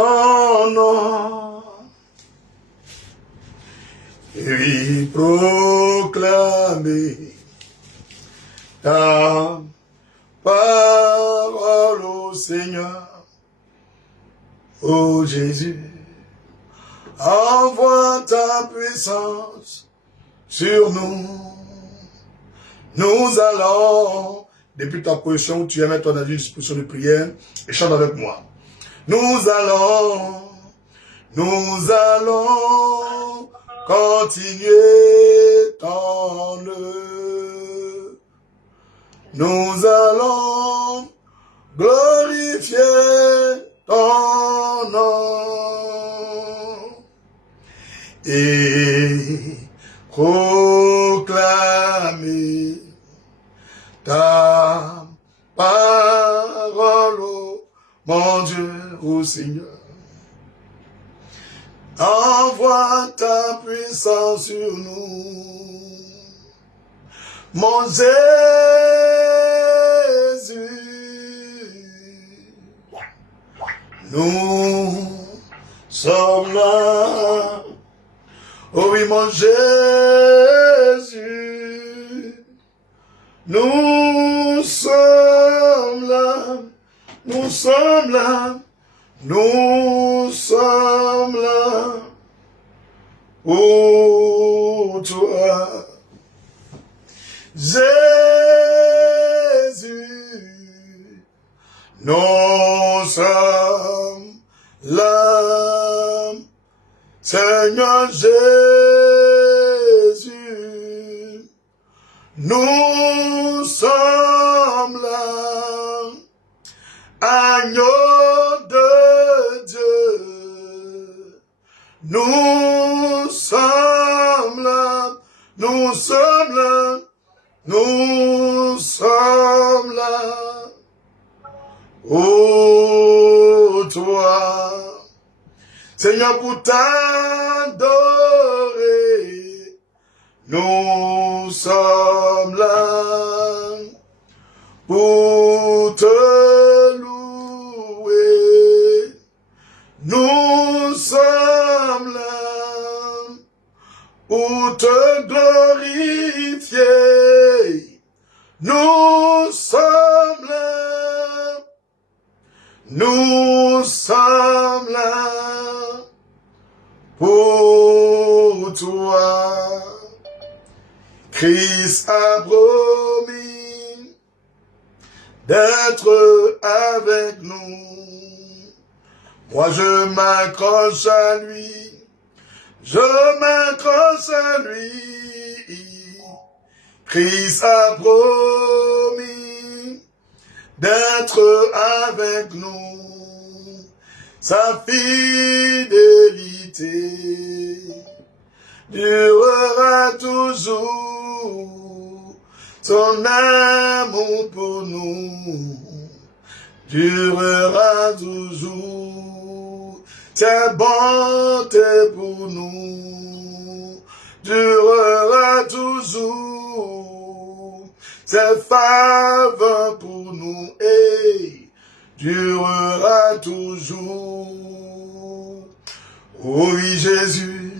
ton nom. Et proclamer ta parole au Seigneur. Ô Jésus, envoie ta puissance sur nous. Nous allons, depuis ta position où tu es, mettre ton avis, disposition de prière, et chante avec moi. Nous allons continuer ton œuvre. Nous allons glorifier ton nom et proclamer ta parole, oh mon Dieu, ô Seigneur. Envoie ta puissance sur nous, mon Jésus. Nous sommes là, oh oui, mon Jésus. Nous sommes là, nous sommes là. Nous sommes là pour toi, Jésus. Nous sommes là, Seigneur Jésus. Nous sommes là, agneau de Dieu. Nous sommes là, nous sommes là, nous sommes là. Oh, toi, Seigneur, pour t'adorer, nous sommes là pour te louer. Nous sommes là pour te glorifier. Nous sommes là, nous sommes là pour toi. Christ a promis d'être avec nous. Moi je m'accroche à lui, je m'accroche à lui. Christ a promis d'être avec nous. Sa fidélité durera toujours. Son amour pour nous durera toujours. Sa bonté pour nous durera toujours. Sa faveur pour nous durera toujours. Oh oui Jésus,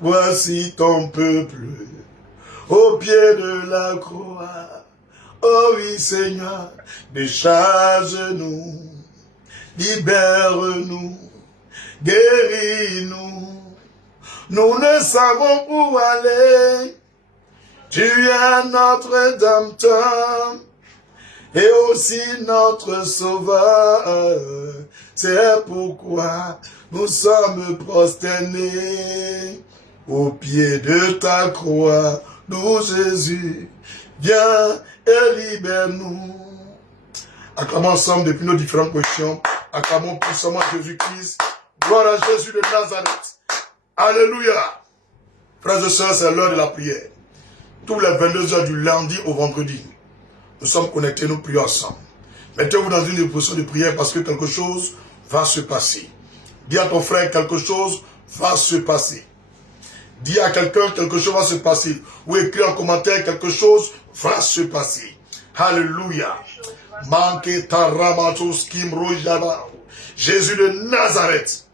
voici ton peuple au pied de la croix. Oh oui Seigneur, décharge-nous, libère-nous, guéris-nous. Nous ne savons où aller. Tu es notre Rédempteur et aussi notre Sauveur. C'est pourquoi nous sommes prosternés au pied de ta croix. Nous Jésus, viens et libère-nous. Acclamons ensemble depuis nos différentes positions. Acclamons puissamment Jésus-Christ. Gloire à Jésus de Nazareth. Alléluia. Frères et sœurs, c'est l'heure de la prière. Tous les 22 heures du lundi au vendredi, nous sommes connectés, nous prions ensemble. Mettez-vous dans une position de prière parce que quelque chose va se passer. Dis à ton frère, quelque chose va se passer. Dis à quelqu'un, quelque chose va se passer. Ou écris en commentaire, quelque chose va se passer. Alléluia. Manque taramatos kimrojaba. Jésus de Nazareth.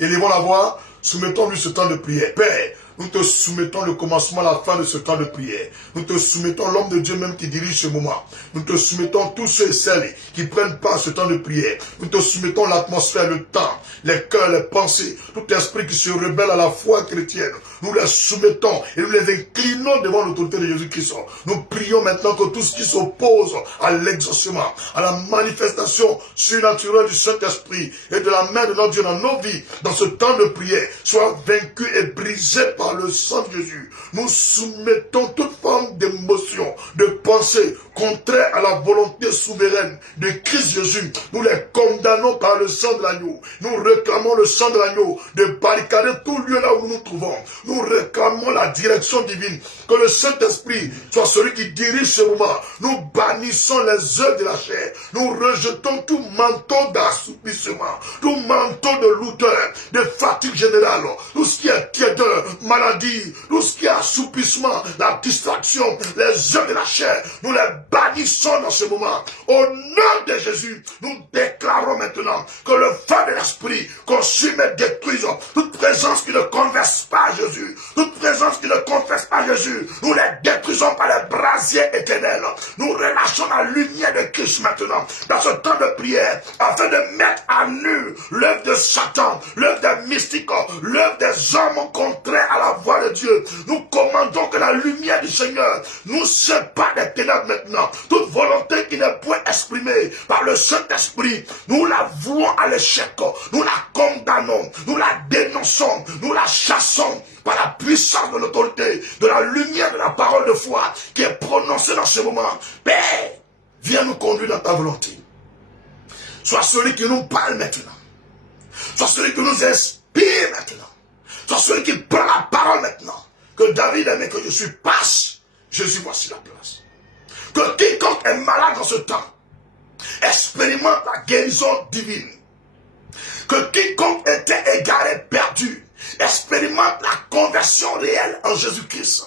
Élevons la voix, soumettons-lui ce temps de prière. Père, nous te soumettons le commencement à la fin de ce temps de prière. Nous te soumettons l'homme de Dieu même qui dirige ce moment. Nous te soumettons tous ceux et celles qui prennent part à ce temps de prière. Nous te soumettons l'atmosphère, le temps, les cœurs, les pensées, tout esprit qui se rebelle à la foi chrétienne. Nous les soumettons et nous les inclinons devant l'autorité de Jésus-Christ. Nous prions maintenant que tout ce qui s'oppose à l'exaucement, à la manifestation surnaturelle du Saint-Esprit et de la main de notre Dieu dans nos vies, dans ce temps de prière, soit vaincu et brisé par le sang de Jésus. Nous soumettons toute forme d'émotion, de pensée contraire à la volonté souveraine de Christ Jésus. Nous les condamnons par le sang de l'agneau. Nous réclamons le sang de l'agneau de barricader tout lieu là où nous nous trouvons. Nous réclamons la direction divine. Que le Saint-Esprit soit celui qui dirige ce moment. Nous bannissons les œuvres de la chair. Nous rejetons tout manteau d'assouplissement, tout manteau de lourdeur, de fatigue générale, tout ce qui est tiédeur, maladie, tout ce qui est assouplissement, la distraction, les œuvres de la chair. Nous les bannissons dans ce moment. Au nom de Jésus, nous déclarons maintenant que le feu de l'Esprit consume et détruise toute présence qui ne converse pas à Jésus, toute présence qui ne confesse pas à Jésus. Nous les détruisons par les brasiers éternels. Nous relâchons la lumière de Christ maintenant dans ce temps de prière afin de mettre à nu l'œuvre de Satan, l'œuvre des mystiques, l'œuvre des hommes contraires à la voix de Dieu. Nous commandons que la lumière du Seigneur nous sépare des ténèbres maintenant. Toute volonté qui ne peut exprimer par le Saint-Esprit, nous la vouons à l'échec. Nous la condamnons, nous la dénonçons, nous la chassons par la puissance de l'autorité, de la lumière de la parole de foi qui est prononcée dans ce moment. Père, viens nous conduire dans ta volonté. Sois celui qui nous parle maintenant. Sois celui qui nous inspire maintenant. Sois celui qui prend la parole maintenant. Que David aimait que je suis passe. Jésus, voici la place. Que quiconque est malade dans ce temps expérimente la guérison divine. Que quiconque était égaré, perdu, expérimente la conversion réelle en Jésus-Christ.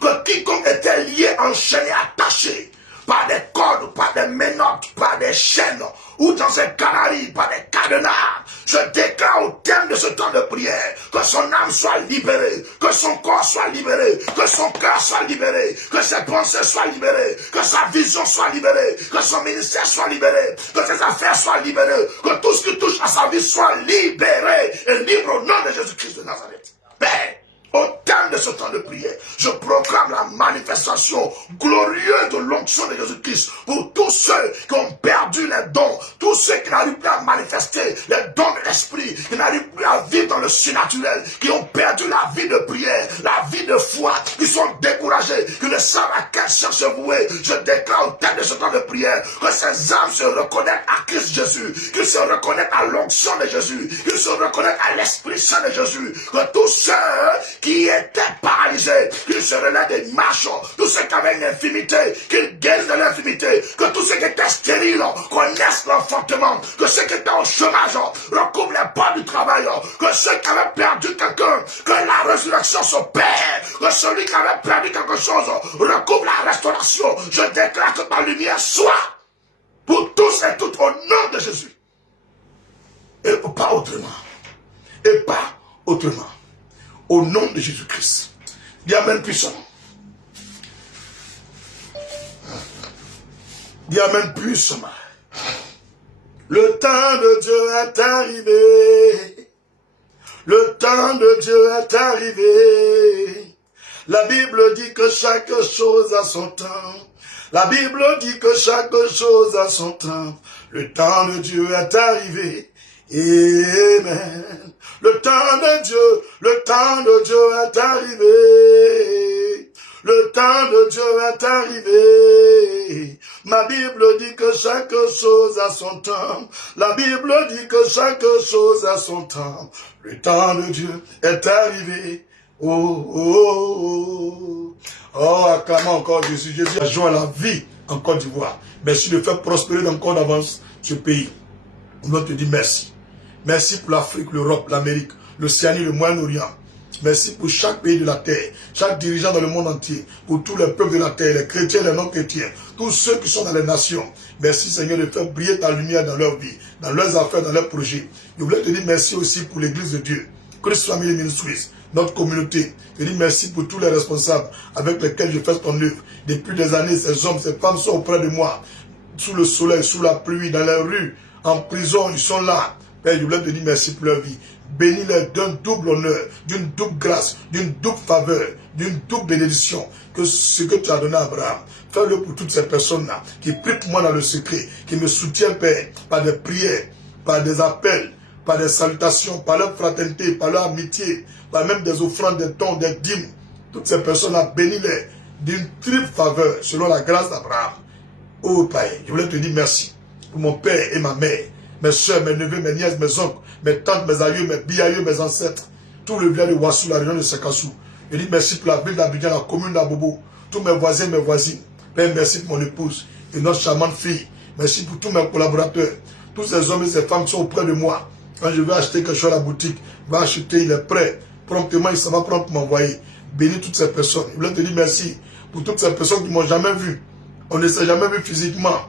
Que quiconque était lié, enchaîné, attaché par des cordes, par des menottes, par des chaînes, ou dans un canari, par des cadenas, je déclare au terme de ce temps de prière que son âme soit libérée, que son corps soit libéré, que son cœur soit libéré, que ses pensées soient libérées, que sa vision soit libérée, que son ministère soit libéré, que ses affaires soient libérées, que tout ce qui touche à sa vie soit libéré et libre au nom de Jésus-Christ de Nazareth. Père, au terme de ce temps de prière, je proclame la manifestation glorieuse de l'onction de Jésus-Christ pour tous ceux qui ont perdu les dons, tous ceux qui n'arrivent plus à manifester les dons de l'esprit, qui n'arrivent plus à vivre dans le surnaturel, qui ont perdu la vie de prière, la vie de foi, qui sont découragés, qui ne savent à quel sens se vouer. Je déclare au terme de ce temps de prière que ces âmes se reconnaissent à Christ Jésus, qu'ils se reconnaissent à l'onction de Jésus, qu'ils se reconnaissent à l'Esprit Saint de Jésus, que tous ceux qui étaient paralysés, qu'ils se relèvent des marches, tous ceux qui avaient une infimité, qu'ils guérissent de l'infimité, que tous ceux qui étaient stériles connaissent l'enfantement, que ceux qui étaient au chômage recouvrent les pas du travail, que ceux qui avaient perdu quelqu'un, que la résurrection s'opère, que celui qui avait perdu quelque chose recouvre la restauration. Je déclare que ta lumière soit pour tous et toutes au nom de Jésus. Et pas autrement. Et pas autrement. Au nom de Jésus-Christ. Dis Amen puissamment. Dis Amen puissamment. Le temps de Dieu est arrivé. Le temps de Dieu est arrivé. La Bible dit que chaque chose a son temps. La Bible dit que chaque chose a son temps. Le temps de Dieu est arrivé. Amen. Le temps de Dieu est arrivé. Le temps de Dieu est arrivé. Ma Bible dit que chaque chose a son temps. La Bible dit que chaque chose a son temps. Le temps de Dieu est arrivé. Oh, oh, oh. Oh, acclamons encore Jésus. Jésus a joint la vie en Côte d'Ivoire. Merci de faire prospérer encore d'avance ce pays. On doit te dire merci. Merci pour l'Afrique, l'Europe, l'Amérique, l'Océanie, le Moyen-Orient. Merci pour chaque pays de la terre, chaque dirigeant dans le monde entier, pour tous les peuples de la terre, les chrétiens, les non-chrétiens, tous ceux qui sont dans les nations. Merci Seigneur de faire briller ta lumière dans leur vie, dans leurs affaires, dans leurs projets. Je voulais te dire merci aussi pour l'église de Dieu, Christ Family Ministries, notre communauté. Je dis merci pour tous les responsables avec lesquels je fais ton œuvre. Depuis des années, ces hommes, ces femmes sont auprès de moi, sous le soleil, sous la pluie, dans les rues, en prison, ils sont là. Père, je voulais te dire merci pour leur vie. Bénis-les d'un double honneur, d'une double grâce, d'une double faveur, d'une double bénédiction que ce que tu as donné à Abraham. Fais-le pour toutes ces personnes-là qui prient pour moi dans le secret, qui me soutiennent, Père, par des prières, par des appels, par des salutations, par leur fraternité, par leur amitié, par même des offrandes, des dons, des dîmes. Toutes ces personnes-là, bénis-les d'une triple faveur selon la grâce d'Abraham. Oh Père, je voulais te dire merci pour mon père et ma mère, mes soeurs, mes neveux, mes nièces, mes oncles, mes tantes, mes aïeux, mes biaïeux, mes ancêtres, tout le village de Ouassou, la région de Sakassou. Je dis merci pour la ville d'Abidjan, la commune d'Abobo, tous mes voisins, mes voisines. Père, merci pour mon épouse et notre charmante fille. Merci pour tous mes collaborateurs, tous ces hommes et ces femmes qui sont auprès de moi. Quand je vais acheter quelque chose à la boutique, il va acheter, il est prêt. Promptement, il s'en va prendre pour m'envoyer. Bénis toutes ces personnes. Je voulais te dire merci pour toutes ces personnes qui ne m'ont jamais vu. On ne s'est jamais vu physiquement,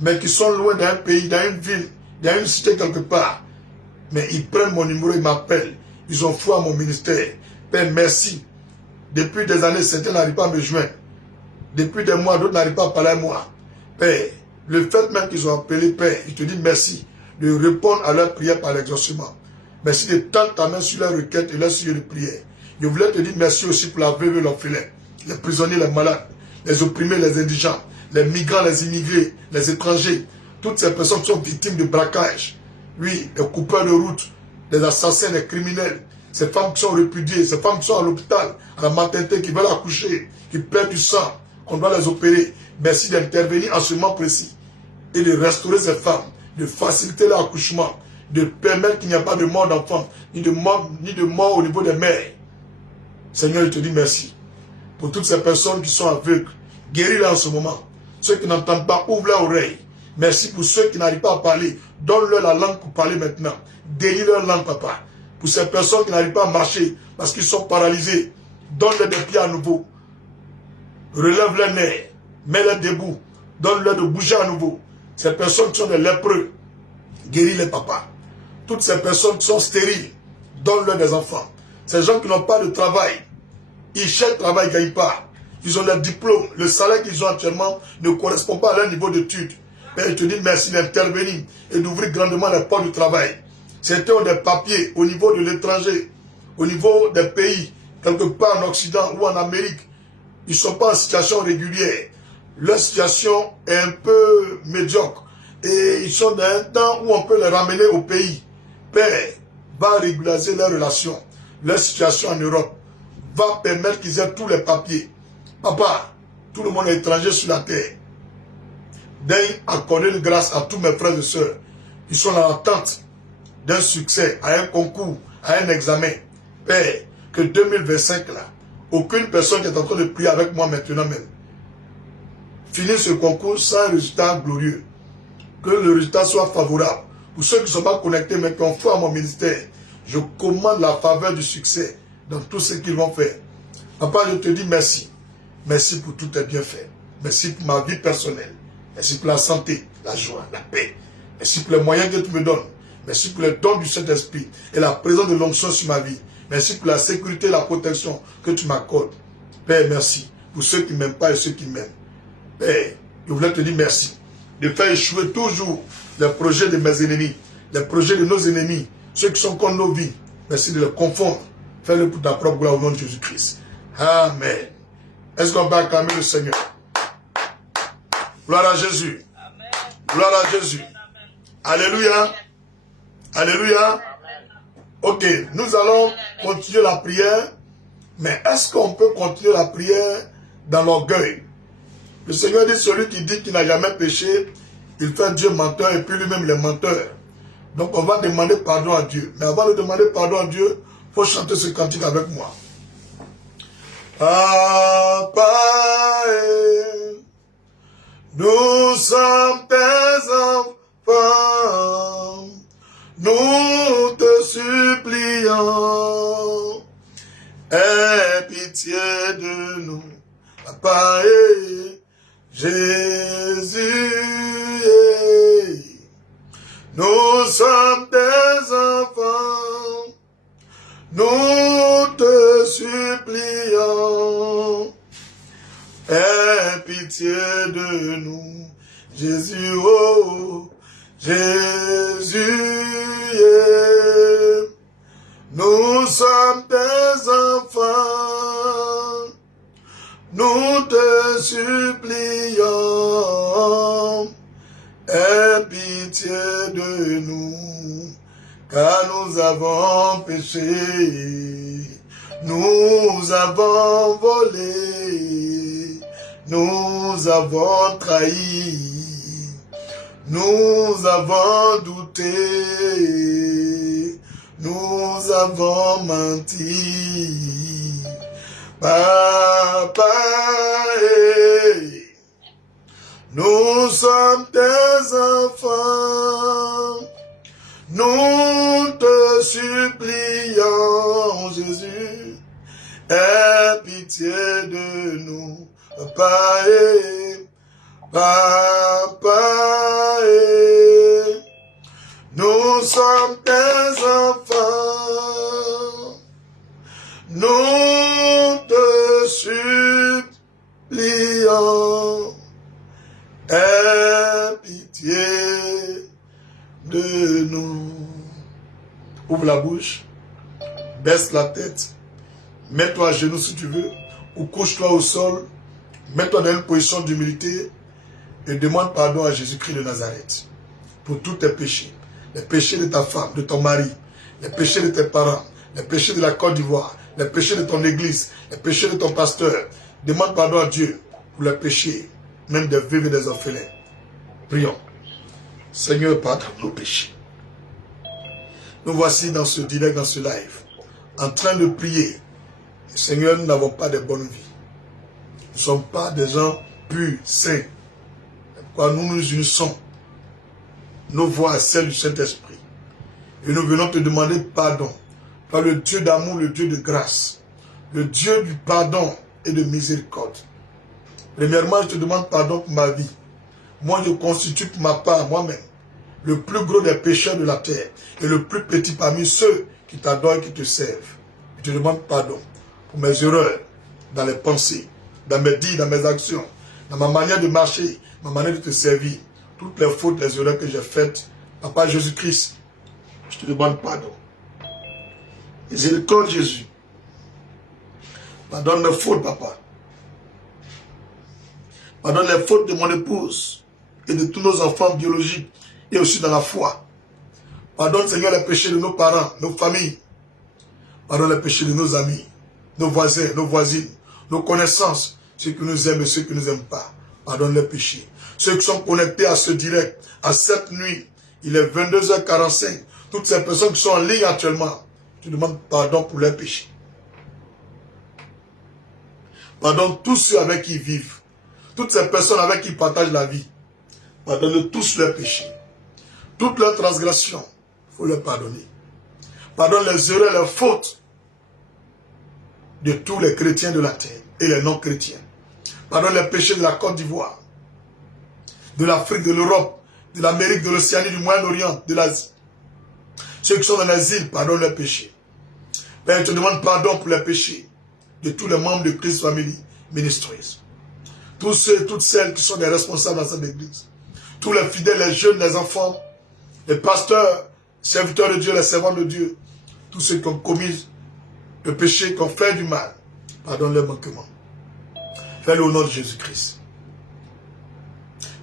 mais qui sont loin d'un pays, dans une ville, dans une cité quelque part. Mais ils prennent mon numéro, ils m'appellent. Ils ont foi à mon ministère. Père, merci. Depuis des années, certains n'arrivent pas à me joindre. Depuis des mois, d'autres n'arrivent pas à parler à moi. Père, le fait même qu'ils ont appelé, Père, je te dis merci de répondre à leurs prières par l'exaucement. Merci de tendre ta main sur leurs requêtes et leurs sujets de prière. Je voulais te dire merci aussi pour la veuve et l'orphelin, les prisonniers, les malades, les opprimés, les indigents, les migrants, les immigrés, les étrangers, toutes ces personnes qui sont victimes de braquage. Oui, les coupeurs de route, les assassins, les criminels, ces femmes qui sont répudiées, ces femmes qui sont à l'hôpital, à la maternité, qui veulent accoucher, qui perdent du sang, qu'on doit les opérer. Merci d'intervenir en ce moment précis et de restaurer ces femmes, de faciliter leur accouchement, de permettre qu'il n'y ait pas de mort d'enfants, ni de mort au niveau des mères. Seigneur, je te dis merci pour toutes ces personnes qui sont aveugles. Guéris-les en ce moment. Ceux qui n'entendent pas, ouvre leurs oreilles. Merci pour ceux qui n'arrivent pas à parler. Donne-leur la langue pour parler maintenant. Délie leur langue, papa. Pour ces personnes qui n'arrivent pas à marcher parce qu'ils sont paralysés, donne-leur des pieds à nouveau. Relève les nerfs. Mets-les debout. Donne-leur de bouger à nouveau. Ces personnes qui sont des lépreux, guéris-les, papa. Toutes ces personnes qui sont stériles, donne-leur des enfants. Ces gens qui n'ont pas de travail, ils cherchent travail, ils ne gagnent pas. Ils ont des diplômes. Le salaire qu'ils ont actuellement ne correspond pas à leur niveau d'études. Père, je te dis merci d'intervenir et d'ouvrir grandement les portes du travail. Certains ont des papiers au niveau de l'étranger, au niveau des pays, quelque part en Occident ou en Amérique. Ils ne sont pas en situation régulière. Leur situation est un peu médiocre. Et ils sont dans un temps où on peut les ramener au pays. Père, va régulariser leurs relations, leur situation en Europe. Va permettre qu'ils aient tous les papiers. Papa, tout le monde est étranger sur la terre. Daigne accorder une grâce à tous mes frères et sœurs. Ils sont dans l'attente d'un succès, à un concours, à un examen. Père, que 2025 là, aucune personne qui est en train de prier avec moi maintenant même, finisse ce concours sans un résultat glorieux. Que le résultat soit favorable. Pour ceux qui ne sont pas connectés mais qui ont foi à mon ministère, je commande la faveur du succès dans tout ce qu'ils vont faire. Papa, je te dis merci. Merci pour tous tes bienfaits. Merci pour ma vie personnelle. Merci pour la santé, la joie, la paix. Merci pour les moyens que tu me donnes. Merci pour les dons du Saint-Esprit et la présence de l'onction sur ma vie. Merci pour la sécurité et la protection que tu m'accordes. Père, merci pour ceux qui ne m'aiment pas et ceux qui m'aiment. Père, je voulais te dire merci de faire échouer toujours les projets de mes ennemis, les projets de nos ennemis, ceux qui sont contre nos vies. Merci de les confondre. Fais-le pour ta propre gloire au nom de Jésus-Christ. Amen. Est-ce qu'on peut acclamer le Seigneur? Gloire à Jésus. Amen. Gloire à Jésus. Amen. Alléluia. Alléluia. Ok, nous allons continuer la prière. Mais est-ce qu'on peut continuer la prière dans l'orgueil? Le Seigneur dit, celui qui dit qu'il n'a jamais péché, il fait Dieu menteur et puis lui-même il est menteur. Donc on va demander pardon à Dieu. Mais avant de demander pardon à Dieu, il faut chanter ce cantique avec moi. Papa, nous sommes tes enfants, nous te supplions, Papa et Jésus. Nous sommes tes enfants, nous te supplions. Aie pitié de nous, Jésus, oh, Jésus. Nous sommes tes enfants, nous te supplions. Aie pitié de nous, car nous avons péché, nous avons volé, nous avons trahi, nous avons douté, nous avons menti. Papa, nous sommes tes enfants, nous te supplions, Jésus, aie pitié de nous, Papa, Papa, nous sommes tes enfants, nous te supplions. Aie pitié de nous. Ouvre la bouche, baisse la tête, mets-toi à genoux si tu veux, ou couche-toi au sol, mets-toi dans une position d'humilité et demande pardon à Jésus-Christ de Nazareth pour tous tes péchés. Les péchés de ta femme, de ton mari, les péchés de tes parents, les péchés de la Côte d'Ivoire, les péchés de ton église, les péchés de ton pasteur. Demande pardon à Dieu pour les péchés, même des veuves et des orphelins. Prions. Seigneur, pardonne nos péchés. Nous voici dans ce direct, dans ce live, en train de prier. Seigneur, nous n'avons pas de bonne vie. Nous ne sommes pas des gens purs, saints. Pourquoi nous nous unissons nos voix à celles du Saint-Esprit. Et nous venons te demander pardon. Toi, le Dieu d'amour, le Dieu de grâce, le Dieu du pardon et de miséricorde. Premièrement, je te demande pardon pour ma vie. Moi, je constitue pour ma part, moi-même, le plus gros des pécheurs de la terre et le plus petit parmi ceux qui t'adorent et qui te servent. Je te demande pardon pour mes erreurs dans les pensées, dans mes dits, dans mes actions, dans ma manière de marcher, ma manière de te servir. Toutes les fautes, les erreurs que j'ai faites, Papa Jésus-Christ, je te demande pardon. Miséricorde Jésus. Pardonne mes fautes, Papa. Pardonne les fautes de mon épouse et de tous nos enfants biologiques et aussi dans la foi. Pardonne, Seigneur, les péchés de nos parents, nos familles. Pardonne les péchés de nos amis, nos voisins, nos voisines, nos connaissances, ceux qui nous aiment et ceux qui ne nous aiment pas. Pardonne les péchés. Ceux qui sont connectés à ce direct, à cette nuit, il est 22h45. Toutes ces personnes qui sont en ligne actuellement, je demande pardon pour leurs péchés. Pardonne tous ceux avec qui ils vivent. Toutes ces personnes avec qui ils partagent la vie. Pardonne tous leurs péchés. Toutes leurs transgressions, il faut leur pardonner. Pardonne les erreurs, les fautes de tous les chrétiens de la terre et les non-chrétiens. Pardonne les péchés de la Côte d'Ivoire, de l'Afrique, de l'Europe, de l'Amérique, de l'Océanie, du Moyen-Orient, de l'Asie. Ceux qui sont dans les îles, pardonne leurs péchés. Père, je te demande pardon pour les péchés de tous les membres de Christ Family Ministries. Tous ceux et toutes celles qui sont des responsables dans cette église. Tous les fidèles, les jeunes, les enfants, les pasteurs, serviteurs de Dieu, les servants de Dieu. Tous ceux qui ont commis le péché, qui ont fait du mal. Pardonne leurs manquements. Fais-le au nom de Jésus-Christ.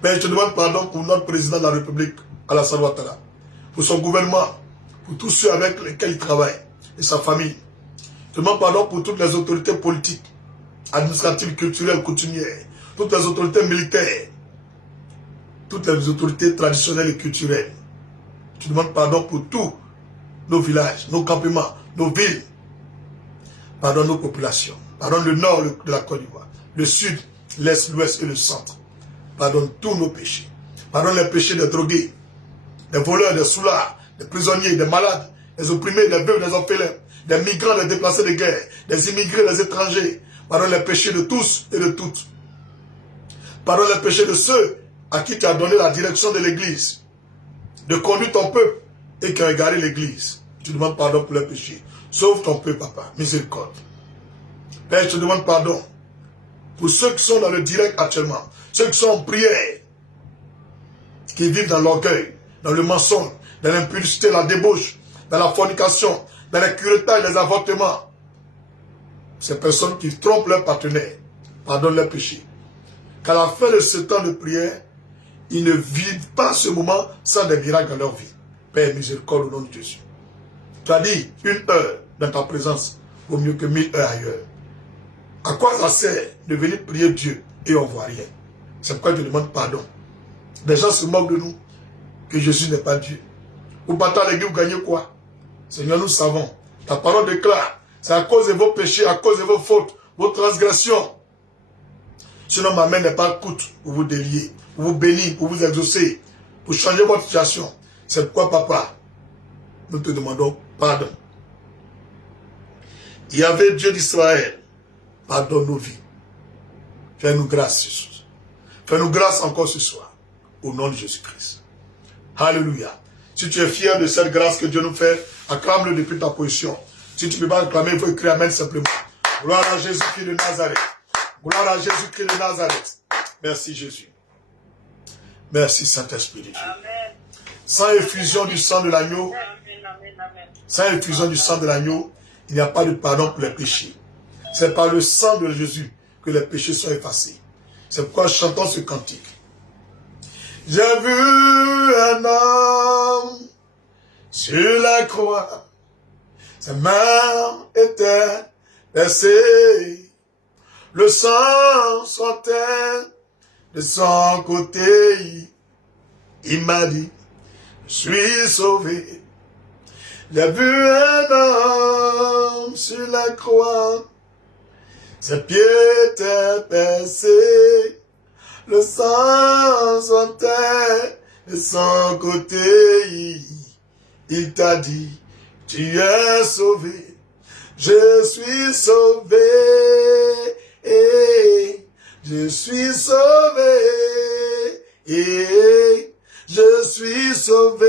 Père, je te demande pardon pour notre président de la République, Alassane Ouattara, pour son gouvernement, pour tous ceux avec lesquels il travaille, et sa famille. Je te demande pardon pour toutes les autorités politiques, administratives, culturelles, coutumières, toutes les autorités militaires, toutes les autorités traditionnelles et culturelles. Je te demande pardon pour tous nos villages, nos campements, nos villes. Pardonne nos populations. Pardonne le nord de la Côte d'Ivoire, le sud, l'est, l'ouest et le centre. Pardonne tous nos péchés. Pardonne les péchés des drogués, des voleurs, des soulards, des prisonniers, des malades, des opprimés, des veuves, des orphelins, des migrants, des déplacés de guerre, des immigrés, des étrangers. Pardonne les péchés de tous et de toutes. Pardonne les péchés de ceux à qui tu as donné la direction de l'église, de conduire ton peuple et qui ont égaré l'église. Tu demandes pardon pour les péchés. Sauve ton peuple, papa. Miséricorde. Père, je te demande pardon pour ceux qui sont dans le direct actuellement, ceux qui sont en prière, qui vivent dans l'orgueil, dans le mensonge, dans l'impudicité, la débauche, dans la fornication, dans les curetages, les avortements. Ces personnes qui trompent leurs partenaires, pardonnent leurs péchés. Qu'à la fin de ce temps de prière, ils ne vivent pas ce moment sans des miracles dans leur vie. Père, miséricorde au nom de Jésus. Tu as dit, 1 heure dans ta présence vaut mieux que 1000 heures ailleurs. À quoi ça sert de venir prier Dieu et on ne voit rien? C'est pourquoi je demande pardon. Les gens se moquent de nous, que Jésus n'est pas Dieu. Vous battez à l'église, vous gagnez quoi? Seigneur, nous savons. Ta parole déclare, c'est à cause de vos péchés, à cause de vos fautes, vos transgressions. Sinon, ma main n'est pas coûte pour vous délier, pour vous bénir, pour vous exaucer, pour changer votre situation. C'est pourquoi, papa, nous te demandons pardon. Il y avait Dieu d'Israël. Pardonne nos vies. Fais-nous grâce ce soir. Fais-nous grâce encore ce soir. Au nom de Jésus-Christ. Alléluia. Si tu es fier de cette grâce que Dieu nous fait, acclame-le depuis ta position. Si tu ne peux pas acclamer, il faut écrire Amen simplement. Gloire à Jésus-Christ de Nazareth. Gloire à Jésus-Christ de Nazareth. Merci Jésus. Merci Saint-Esprit de Dieu. Amen. Sans effusion du sang de l'agneau, sans effusion du sang de l'agneau, il n'y a pas de pardon pour les péchés. C'est par le sang de Jésus que les péchés sont effacés. C'est pourquoi chantons ce cantique. J'ai vu un homme sur la croix. Sa main était percée. Le sang sortait de son côté. Il m'a dit, je suis sauvé. J'ai vu un homme sur la croix. Ses pieds étaient percés. Le sang sortait de son côté. Il t'a dit, tu es sauvé. Je suis sauvé. Je suis sauvé. Je suis sauvé.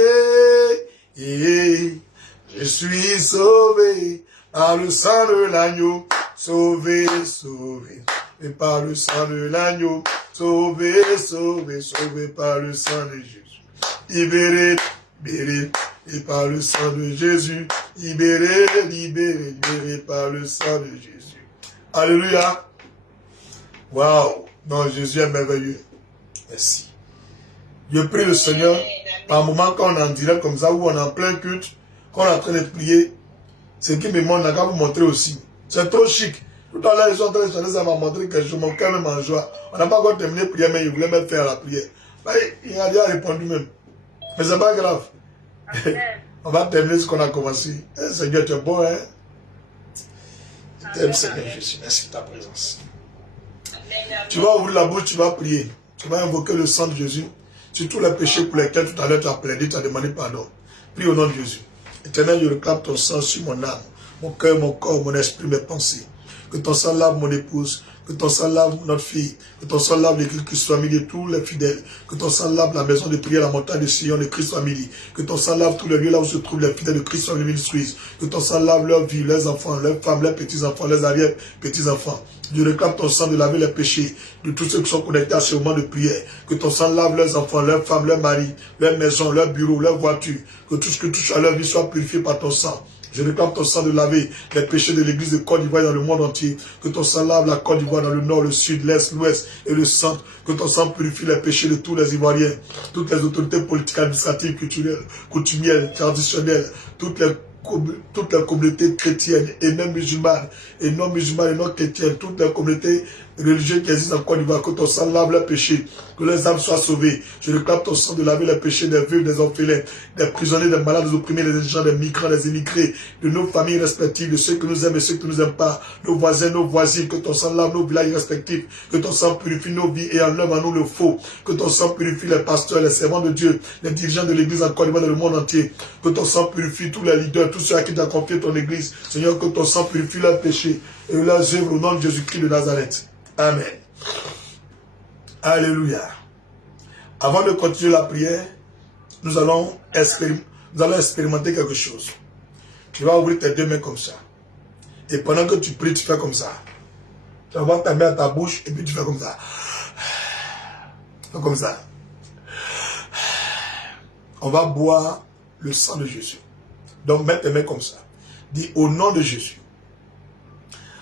Je suis sauvé par le sang de l'agneau. Sauvé, sauvé, et par le sang de l'agneau, sauvé, sauvé, sauvé par le sang de Jésus. Libéré, libéré, et par le sang de Jésus. Libéré, libéré, libéré par le sang de Jésus. Alléluia. Waouh. Non, Jésus est merveilleux. Merci. Je prie le Seigneur, par moment quand on est en direct comme ça, ou on est en plein culte, quand on est en train de prier, ce qui me montre, on va vous montrer aussi. C'est trop chic. Tout à l'heure, ils sont en train de chanter, ça m'a montré que je mon cœur même en joie. On n'a pas encore terminé la prière, mais il voulait même faire la prière. Il a déjà répondu même. Mais c'est pas grave. On va terminer ce qu'on a commencé. Seigneur, tu es bon, hein? Je t'aime, Seigneur Jésus. Merci de ta présence. Tu vas ouvrir la bouche, tu vas prier. Tu vas invoquer le sang de Jésus sur tous les péchés pour lesquels tout à l'heure tu as plaidé, tu as demandé pardon. Prie au nom de Jésus. Éternel, je réclame ton sang sur mon âme, mon cœur, mon corps, mon esprit, mes pensées. Que ton sang lave mon épouse, que ton sang lave notre fille, que ton sang lave l'église Christ Family et tous les fidèles, que ton sang lave la maison de prière, la montagne de Sion de Christ Family, que ton sang lave tous les lieux là où se trouvent les fidèles de Christ Family Ministries, que ton sang lave leur vie, leurs enfants, leurs femmes, leurs petits-enfants, leurs arrière-petits-enfants. Je réclame ton sang de laver les péchés de tous ceux qui sont connectés à ce moment de prière, que ton sang lave leurs enfants, leurs femmes, leurs maris, leurs maisons, leurs bureaux, leurs voitures, que tout ce qui touche à leur vie soit purifié par ton sang. Je réclame ton sang de laver les péchés de l'église de Côte d'Ivoire dans le monde entier. Que ton sang lave la Côte d'Ivoire dans le nord, le sud, l'est, l'ouest et le centre. Que ton sang purifie les péchés de tous les Ivoiriens. Toutes les autorités politiques, administratives, culturelles, coutumières, traditionnelles. Toutes les communautés chrétiennes et même musulmanes et non musulmanes et non chrétiennes. Toutes les communautés religieux qui existent en Côte d'Ivoire, que ton sang lave leurs péchés, que leurs âmes soient sauvées. Je réclame ton sang de laver les péchés des veuves, des orphelins, des prisonniers, des malades, des opprimés, des indigents, des migrants, des immigrés, de nos familles respectives, de ceux que nous aiment et ceux que nous n'aiment pas, nos voisins, nos voisines, que ton sang lave nos villages respectifs, que ton sang purifie nos vies et enlève à nous le faux, que ton sang purifie les pasteurs, les servants de Dieu, les dirigeants de l'église en Côte d'Ivoire, dans le monde entier, que ton sang purifie tous les leaders, tous ceux à qui tu as confié ton église, Seigneur, que ton sang purifie leurs péchés et leurs œuvres au nom de Jésus-Christ de Nazareth. Amen. Alléluia. Avant de continuer la prière, nous allons expérimenter quelque chose. Tu vas ouvrir tes deux mains comme ça. Et pendant que tu pries, tu fais comme ça. Tu vas avoir ta main à ta bouche et puis tu fais comme ça. Fais comme ça. On va boire le sang de Jésus. Donc mets tes mains comme ça. Dis au nom de Jésus.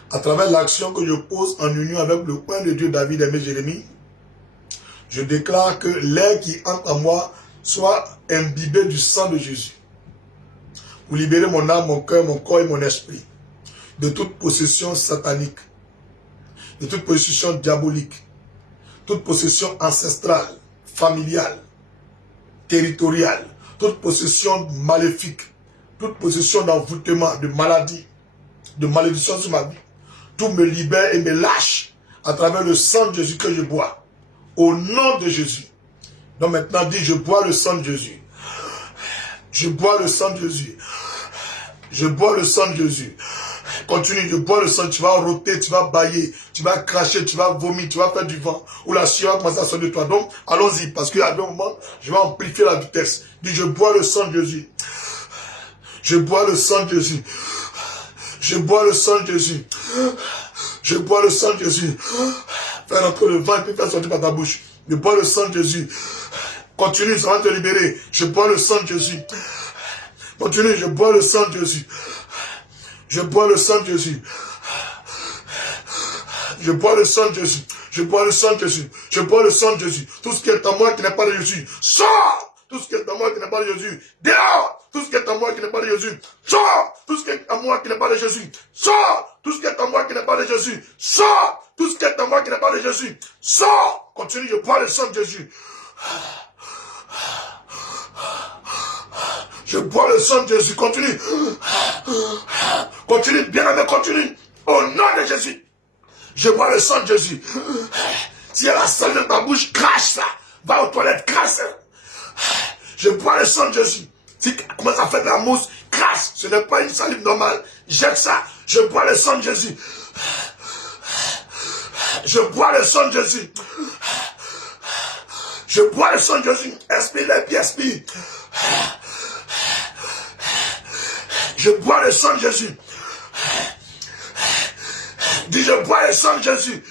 À travers l'action que je pose en union avec le coin de Dieu David aimé Jérémie, je déclare que l'air qui entre en moi soit imbibé du sang de Jésus. Pour libérer mon âme, mon cœur, mon corps et mon esprit de toute possession satanique, de toute possession diabolique, toute possession ancestrale, familiale, territoriale, toute possession maléfique, toute possession d'envoûtement, de maladie, de malédiction sur ma vie. Tout me libère et me lâche à travers le sang de Jésus que je bois. Au nom de Jésus. Donc maintenant, dis, je bois le sang de Jésus. Je bois le sang de Jésus. Je bois le sang de Jésus. Continue, je bois le sang, tu vas roter, tu vas bailler, tu vas cracher, tu vas vomir, tu vas faire du vent. Ou la sueur va commencer à sortir de toi. Donc, allons-y, parce qu'à un moment, je vais amplifier la vitesse. Dis, je bois le sang de Jésus. Je bois le sang de Jésus. Je bois le sang de Jésus. Je bois le sang de Jésus. Fais rentrer le vent et puis fais sortir par ta bouche. Je bois le sang de Jésus. Continue, ça va te libérer. Je bois le sang de Jésus. Continue, je bois le sang de Jésus. Je bois le sang de Jésus. Je bois le sang de Jésus. Je bois le sang de Jésus. Je bois le sang de Jésus. Tout ce qui est en moi qui n'est pas de Jésus, sors! Tout ce qui est en moi qui n'est pas de Jésus, dehors! Tout ce qui est en moi qui n'est pas de Jésus, sors! Tout ce qui est en moi qui n'est pas de Jésus, sors! Tout ce qui est en moi qui n'est pas de Jésus, sors! Tout ce qui est en moi qui n'est pas de Jésus, sors! Continue, je bois le sang de Jésus. Je bois le sang de Jésus, continue. Continue, bien-aimé, continue. Au nom de Jésus. Je bois le sang de Jésus. Si y a la salive dans ta bouche, crache ça. Va aux toilettes, crache ça. Je bois le sang de Jésus. Si tu commences à faire de la mousse, crache. Ce n'est pas une salive normale. Jette ça. Je bois le sang de Jésus. Je bois le sang de Jésus. Je bois le sang de Jésus. Expire les pieds, expire. Je bois le sang de Jésus. Dis, je bois le sang de Jésus.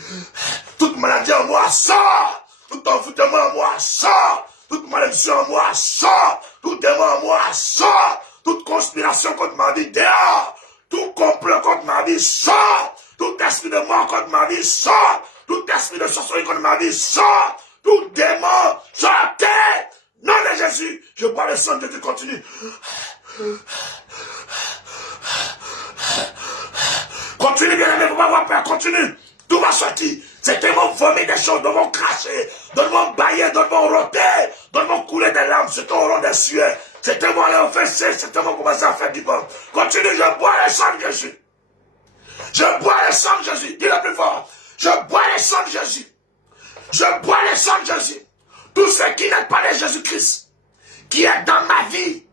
Toute maladie en moi, sort. Tout envoûtement en moi, sort. Toute malédiction en moi, sort. Tout démon en moi, sort. Toute conspiration contre ma vie, dehors. Tout complot contre ma vie, sort. Tout esprit de mort contre ma vie, sort. Tout esprit de sorcellerie contre ma vie, sort. Tout démon, sortez. Nom de Jésus. Je bois le sang de Jésus, continue. Continue, bien aimé, il ne faut pas avoir peur, continue. Tout va sortir. Ces démons vomir des choses, devront cracher, devront bailler, devront roter, devront couler des larmes, c'est auront des sueurs. Ces démons allaient offenser, ces démons commencer à faire du bon. Continue, je bois le sang de Jésus. Je bois le sang de Jésus. Dis-le plus fort. Je bois le sang de Jésus. Je bois le sang de Jésus. Tout ce qui n'est pas de Jésus-Christ, qui est dans ma vie,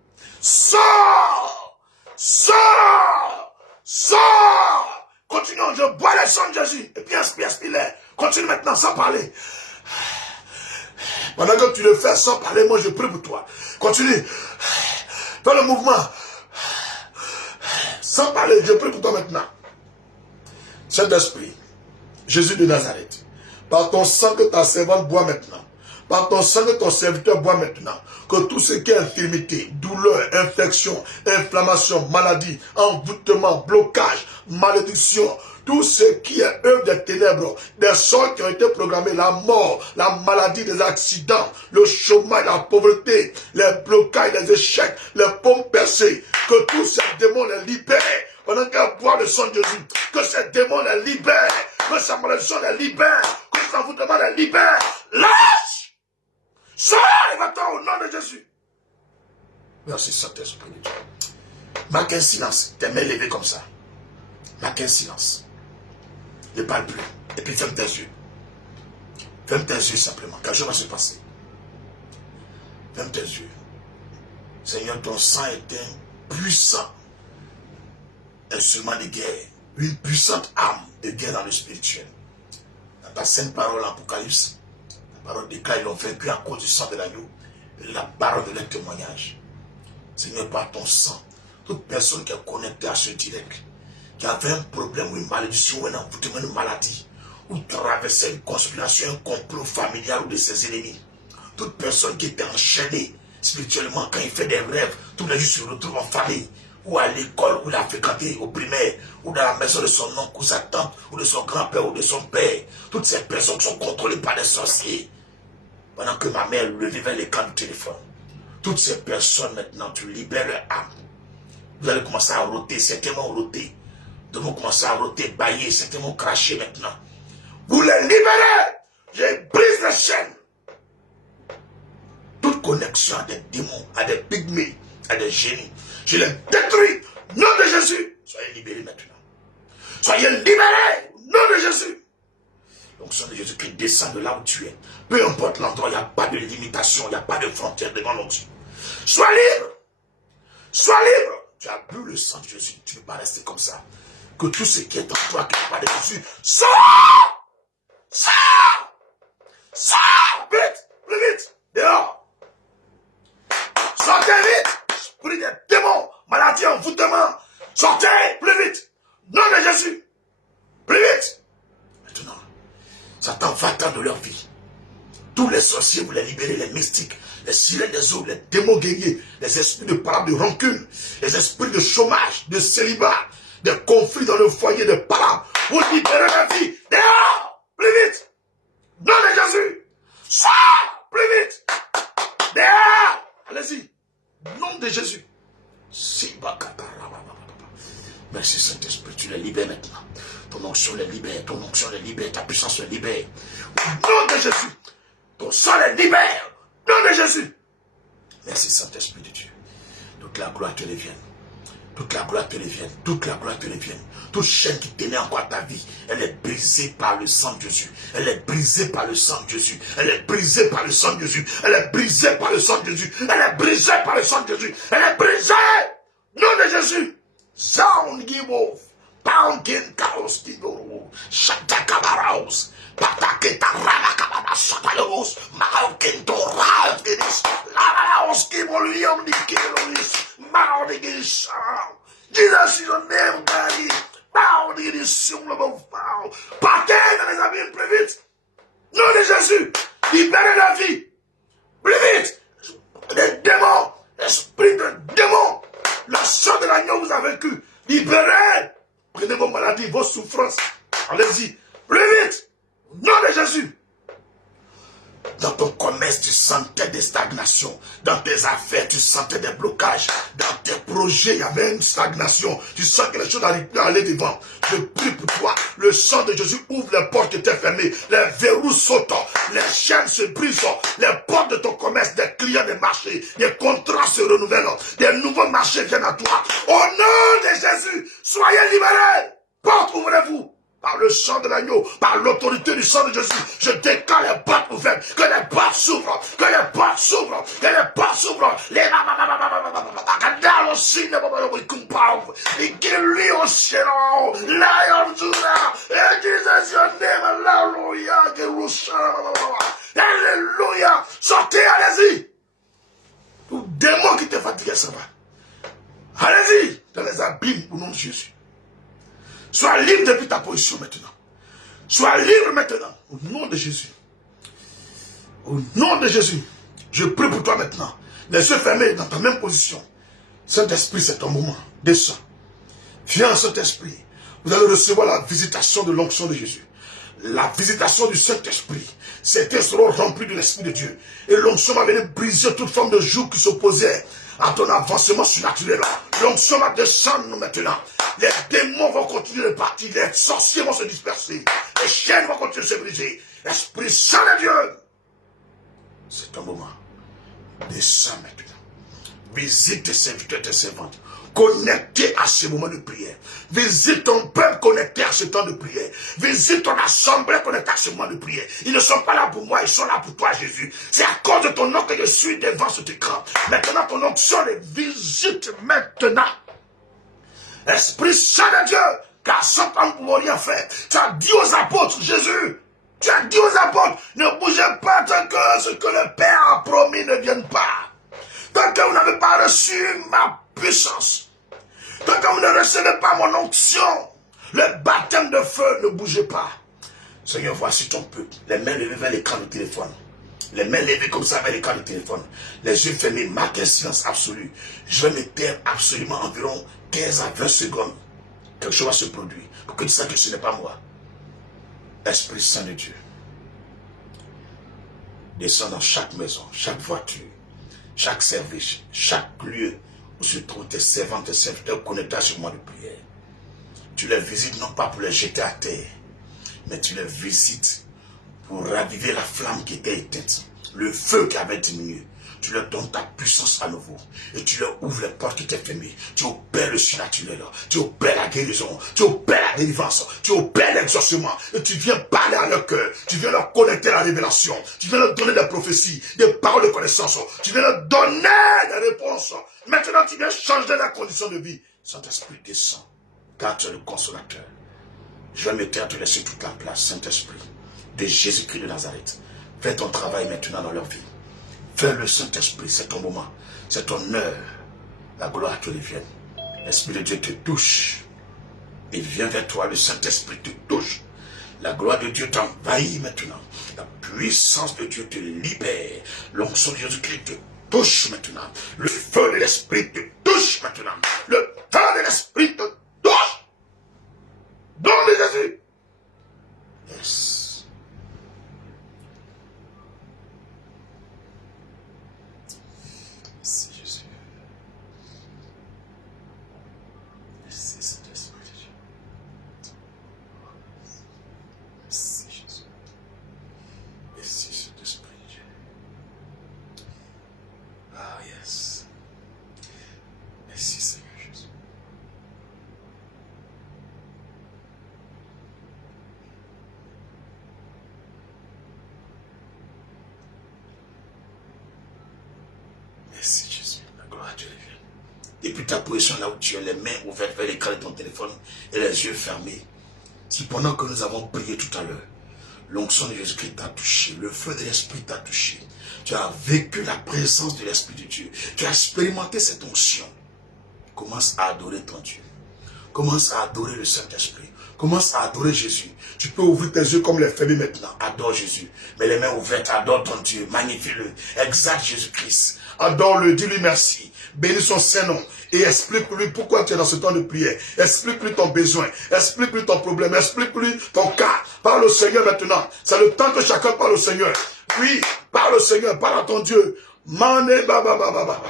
sors, sors, sors. Continuons, je bois le sang de Jésus. Et puis inspire. Continue maintenant sans parler. Pendant que tu le fais sans parler, moi je prie pour toi. Continue. Fais le mouvement. Sans parler, je prie pour toi maintenant. Saint-Esprit, Jésus de Nazareth, par ton sang que ta servante boit maintenant, par ton sang que ton serviteur boit maintenant, que tout ce qui est infirmité, douleur, infection, inflammation, maladie, envoûtement, blocage, malédiction, tout ce qui est œuvre des ténèbres, des sorts qui ont été programmés, la mort, la maladie, les accidents, le chômage, la pauvreté, les blocages, les échecs, les pommes percées, que tous ces démons les libèrent. Pendant qu'elle boit le sang de Jésus, que ces démons les libèrent, que sa malédiction les libère, que son envoûtement les libère. Lâche! Sors et va-t'en au nom de Jésus. Merci Saint-Esprit de Dieu. Marque un silence, tes mains levées comme ça. Marque un silence. Ne parle plus. Et puis ferme tes yeux. Ferme tes yeux simplement. Quelque chose va se passer. Ferme tes yeux. Seigneur, ton sang est un puissant instrument de guerre. Une puissante arme de guerre dans le spirituel. Dans ta sainte parole Apocalypse, la parole déclare ils l'ont vaincu à cause du sang de l'agneau. La parole de leur témoignage. Seigneur, par ton sang, toute personne qui est connectée à ce direct, qui avait un problème ou une malédiction ou un envoûtement, une maladie, ou traversait une conspiration, un complot familial ou de ses ennemis, toute personne qui était enchaînée spirituellement, quand il fait des rêves, tous les jours se retrouve en famille, ou à l'école, où il a fréquenté au primaire, ou dans la maison de son oncle, ou sa tante, ou de son grand-père, ou de son père, toutes ces personnes qui sont contrôlées par des sorciers, pendant que ma mère levait vers l'écran du téléphone. Toutes ces personnes maintenant, tu libères leur âme. Vous allez commencer à roter, certains vont roter. D'autres vont commencer à roter, bailler, certains vont cracher maintenant. Vous les libérez. Je brise les chaînes. Toute connexion à des démons, à des pygmées, à des génies, je les détruis. Nom de Jésus. Soyez libérés maintenant. Soyez libérés. Nom de Jésus. L'onction de Jésus qui descend de là où tu es. Peu importe l'endroit, il n'y a pas de limitation, il n'y a pas de frontière devant l'onction. Sois libre. Sois libre. Tu as bu le sang de Jésus. Tu ne peux pas rester comme ça. Que tout ce qui est en toi, qui n'est pas de Jésus, sors! Sors! Sors! Vite! Plus vite! Dehors! Sortez vite! Esprit des démons, maladie, envoûtement. Sortez! Plus vite! Nom de Jésus! Plus vite! Maintenant, Satan va-t'en de leur vie. Tous les sorciers, vous les libérez, les mystiques, les sirènes des eaux, les démons guerriers, les esprits de parole, de rancune, les esprits de chômage, de célibat, des conflits dans le foyer, de parole. Vous libérez la vie. Dehors! Plus vite! Nom de Jésus! Sors! Plus vite! Dehors! Allez-y! Nom de Jésus! Merci Saint-Esprit, tu les libères maintenant. Ton onction les libère, ton onction les libère, ta puissance les libère. Nom de Jésus! Ton sang les libère. Nom de Jésus. Merci Saint-Esprit de Dieu. Toute la gloire te revienne. Toute la gloire te revienne. Toute la gloire te revienne. Toute chaîne qui tenait encore ta vie, elle est brisée par le sang de Jésus. Elle est brisée par le sang de Jésus. Elle est brisée par le sang de Jésus. Elle est brisée par le sang de Jésus. Elle est brisée par le sang de Jésus. Elle est brisée. Nom de Jésus. Sound give off. Pounding chaos give off. Shatakabaros. Pataketa Rabakabana Satalos, Marokinto Raskidis, Lavaos Kibolium Nikilonis, Maudis, Jesus is your name, Daddy. Maudis, son of Foul. Partez dans les abîmes plus vite. Nom de Jésus, libérez la vie. Plus vite. Les démons, l'esprit de démons, le sang de l'agneau vous a vaincu. Libérez. Prenez vos maladies, vos souffrances. Allez-y. Plus vite. Nom de Jésus. Dans ton commerce, tu sentais des stagnations. Dans tes affaires, tu sentais des blocages. Dans tes projets, il y avait une stagnation. Tu sens que les choses n'arrivent plus à aller devant. Je prie pour toi. Le sang de Jésus ouvre les portes qui étaient fermées. Les verrous sautent. Les chaînes se brisent. Les portes de ton commerce, des clients, des marchés, des contrats se renouvellent. Des nouveaux marchés viennent à toi. Au nom de Jésus, soyez libérés. Portes, ouvrez-vous. Par le sang de l'agneau, par l'autorité du sang de Jésus, je déclare les portes ouvertes, que les portes s'ouvrent, que les portes s'ouvrent, que les portes s'ouvrent. Les Alléluia. Sortez, allez-y. Tout démon qui te fatigue, ça va. Allez-y, dans les abîmes au nom de Jésus. Sois libre depuis ta position maintenant. Sois libre maintenant. Au nom de Jésus. Au nom de Jésus. Je prie pour toi maintenant. Les yeux fermés dans ta même position. Saint-Esprit, c'est ton moment. Descends. Viens, Saint-Esprit. Vous allez recevoir la visitation de l'onction de Jésus. La visitation du Saint-Esprit. C'était seront remplis de l'Esprit de Dieu. Et l'onction va venir briser toute forme de joug qui s'opposait à ton avancement surnaturel. L'onction va descendre maintenant. Les démons vont continuer de partir, les sorciers vont se disperser, les chaînes vont continuer de se briser. Esprit Saint de Dieu, c'est ton moment. Descends maintenant. Visite tes serviteurs, tes servantes. Connecté à ce moment de prière. Visite ton peuple connecté à ce temps de prière. Visite ton assemblée connectée à ce moment de prière. Ils ne sont pas là pour moi, ils sont là pour toi, Jésus. C'est à cause de ton nom que je suis devant cet écran. Maintenant, ton onction les visite maintenant. Esprit Saint de Dieu, car sans temps ne pouvons rien faire. Tu as dit aux apôtres, Jésus, tu as dit aux apôtres, ne bougez pas tant que ce que le Père a promis ne vienne pas. Tant que vous n'avez pas reçu ma puissance, tant que vous ne recevez pas mon onction, le baptême de feu, ne bougez pas. Seigneur, voici ton peuple, les mains levées vers l'écran du téléphone. Les mains levées comme ça vers l'écran du téléphone. Les yeux fermés, marque un silence absolu. Je vais me taire absolument environ 15 à 20 secondes. Quelque chose va se produire. Pour que tu saches que ce n'est pas moi. Esprit Saint de Dieu. Descends dans chaque maison, chaque voiture, chaque service, chaque lieu où se trouvent tes servants, tes serviteurs connectés à ce moment de prière. Tu les visites non pas pour les jeter à terre, mais tu les visites pour raviver la flamme qui était éteinte, le feu qui avait diminué. Tu leur donnes ta puissance à nouveau. Et tu leur ouvres les portes qui étaient fermées. Tu opères le surnaturel. Tu opères la guérison. Tu opères la délivrance. Tu opères l'exaucement. Et tu viens parler à leur cœur. Tu viens leur connecter la révélation. Tu viens leur donner des prophéties, des paroles de connaissance. Tu viens leur donner des réponses. Maintenant, tu viens changer la condition de vie. Saint-Esprit, descend. Car tu es le consolateur. Je vais me taire, te laisser toute la place, Saint-Esprit, de Jésus-Christ de Nazareth. Fais ton travail maintenant dans leur vie. Fais le Saint-Esprit, c'est ton moment, c'est ton heure. La gloire te revienne. L'Esprit de Dieu te touche. Il vient vers toi, le Saint-Esprit te touche. La gloire de Dieu t'envahit maintenant. La puissance de Dieu te libère. L'onction de Jésus-Christ te touche maintenant. Le feu de l'Esprit te touche maintenant. Le feu de l'Esprit te touche. Don de Jésus. Yes. Merci Jésus, la gloire à Dieu revienne. Depuis ta position là où tu as les mains ouvertes vers l'écran de ton téléphone et les yeux fermés, si pendant que nous avons prié tout à l'heure, l'onction de Jésus-Christ t'a touché, le feu de l'Esprit t'a touché, tu as vécu la présence de l'Esprit de Dieu, tu as expérimenté cette onction, commence à adorer ton Dieu, commence à adorer le Saint-Esprit, commence à adorer Jésus. Tu peux ouvrir tes yeux comme les fermer maintenant, adore Jésus, mais les mains ouvertes, adore ton Dieu, magnifie-le, exalte Jésus-Christ. Adore-le, dis-lui merci, bénis son Saint-Nom et explique-lui pourquoi tu es dans ce temps de prière. Explique-lui ton besoin, explique-lui ton problème, explique-lui ton cas. Parle au Seigneur maintenant. C'est le temps que chacun parle au Seigneur. Oui, parle au Seigneur, parle à ton Dieu. Mane baba baba baba.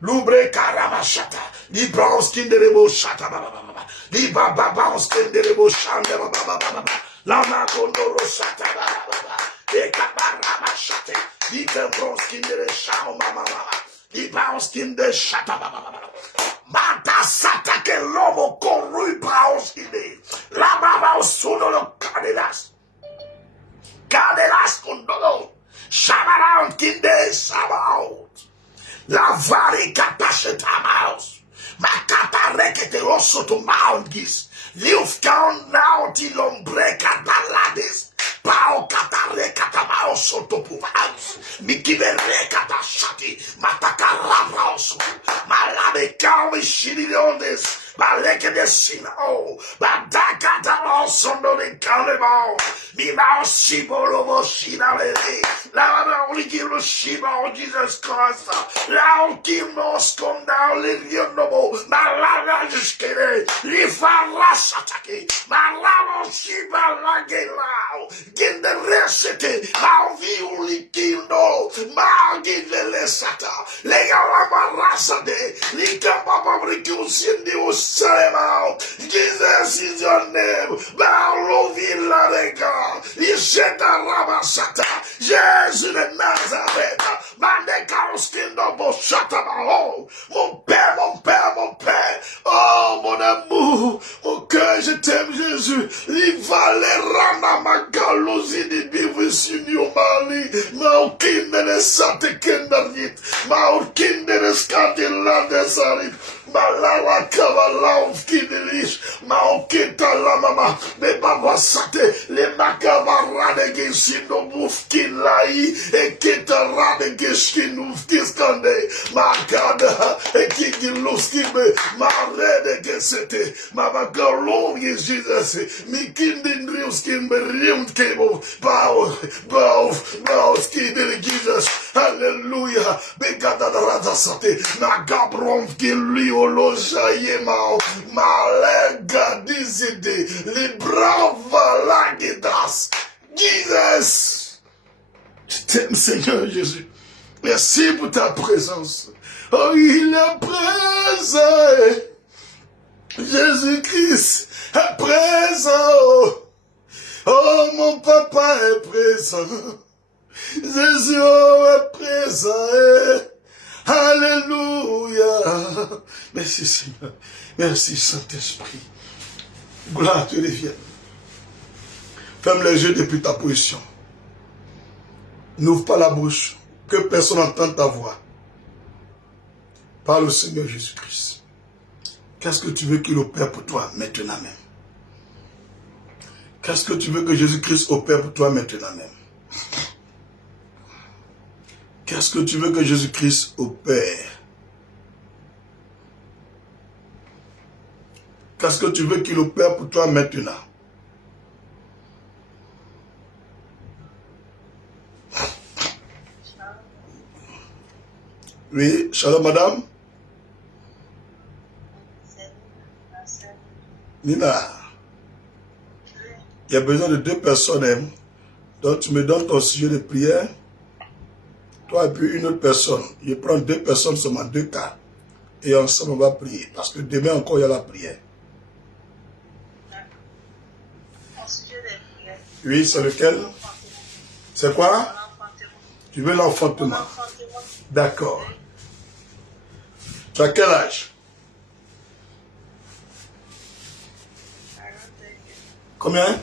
L'oubre karama chata. Libra oskinderebo chata baba baba. Libra baba oskinderebo chande baba baba. Lama kondoro chata baba baba. Ekabarama chate. Libra oskinderebo chama baba baba. Libra oskinderebo chata baba baba. Mata satake lomo korui braoskinde. La baba osuno lo kadelas. Kadelas kondolo. Shabaround kinde shabaround. La vari kapashe tamaos. Makata rekete oso to mound gis. Liuf down now ti lombre katalades. Pao katare katamao soto puvaus. Mikivere katashati. Matakarabra oso. Malabe kawi shiriondes. Baleke de sino. Badakata oso no de kalebo. Mimao shibolovo shinalele. La origino shiba o Jesus Christ. La ultimo skondao lirionobo. Malala jiskere. Rifara satake. Malamo shiba lagelao. Ginde resete. Malvi ulikindo. Malgivele sata. Lega lama rasade. Lika baba brikusiende os Jerusalem. Jesus is your name. Barovilla rega. Isheta rabasata. Jésus de Nazareth. Mandekaroskindo boshata bao. Mon père, mon père, mon père. Oh, mon amour. Mon cœur, je t'aime, Jésus. Ivalerana magalozi di bivisinio mali. Maukinde de sate kendarit. Maukinde de skate landesarit. Malawa kavala ufkidilish. Maukita la mama. Me baba sate. Le makavara de gesindo mufkin lai. E kita rade geskin ufkiskande. Makada. E kigiluski me. Marede gesete. Mama galong is Jesus. Mikindin riuskin be riumt kebo. Bow, skin Jesus. Hallelujah. Begada rada sate. Nagabrom gilioloja yemao. Malega dizide. Librava lagidas. Jesus. Je t'aime, Seigneur Jésus. Merci pour ta présence. Oh, il est présent. Jésus-Christ est présent. Oh, mon papa est présent. Jésus est présent. Alléluia. Merci, Seigneur. Merci, Saint-Esprit. Gloire te revienne. Ferme les yeux depuis ta position. N'ouvre pas la bouche. Que personne n'entende ta voix. Parle au Seigneur Jésus-Christ. Qu'est-ce que tu veux qu'il opère pour toi maintenant même? Qu'est-ce que tu veux que Jésus-Christ opère pour toi maintenant même? Qu'est-ce que tu veux que Jésus-Christ opère? Qu'est-ce que tu veux qu'il opère pour toi maintenant? Oui, shalom madame. Nina, il y a besoin de 2 personnes. Hein? Donc tu me donnes ton sujet de prière. Toi et puis une autre personne. Je prends 2 personnes seulement, 2 cas. Et ensemble on va prier. Parce que demain encore il y a la prière. Oui, c'est lequel? C'est quoi? Tu veux l'enfantement? D'accord. Tu as quel âge? Combien?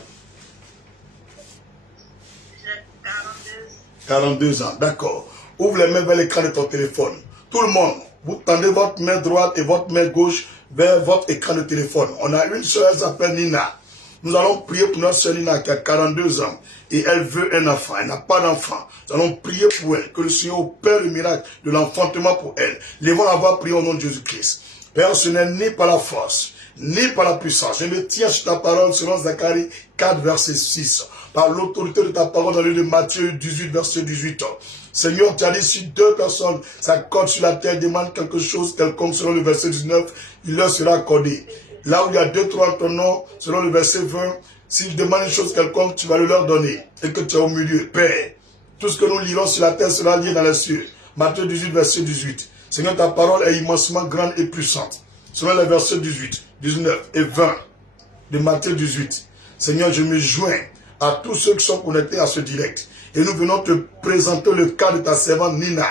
42 ans, d'accord. Ouvre les mains vers l'écran de ton téléphone. Tout le monde, vous tendez votre main droite et votre main gauche vers votre écran de téléphone. On a une soeur, elle s'appelle Nina. Nous allons prier pour notre soeur Nina qui a 42 ans et elle veut un enfant. Elle n'a pas d'enfant. Nous allons prier pour elle, que le Seigneur opère le miracle de l'enfantement pour elle. Lèvons la voix, prions au nom de Jésus-Christ. Père, ce n'est ni par la force, ni par la puissance. Je me tiens sur ta parole selon Zacharie 4, verset 6. Par l'autorité de ta parole dans le livre de Matthieu 18, verset 18. Seigneur, tu as dit si 2 personnes s'accordent sur la terre, demandent quelque chose quelconque selon le verset 19, il leur sera accordé. Là où il y a 2, 3 ton nom, selon le verset 20, s'ils demandent une chose quelconque, tu vas le leur donner. Et que tu es au milieu. Père, tout ce que nous lirons sur la terre sera lié dans les cieux. Matthieu 18, verset 18. Seigneur, ta parole est immensement grande et puissante. Selon les versets 18, 19 et 20 de Matthieu 18. Seigneur, je me joins à tous ceux qui sont connectés à ce direct. Et nous venons te présenter le cas de ta servante Nina.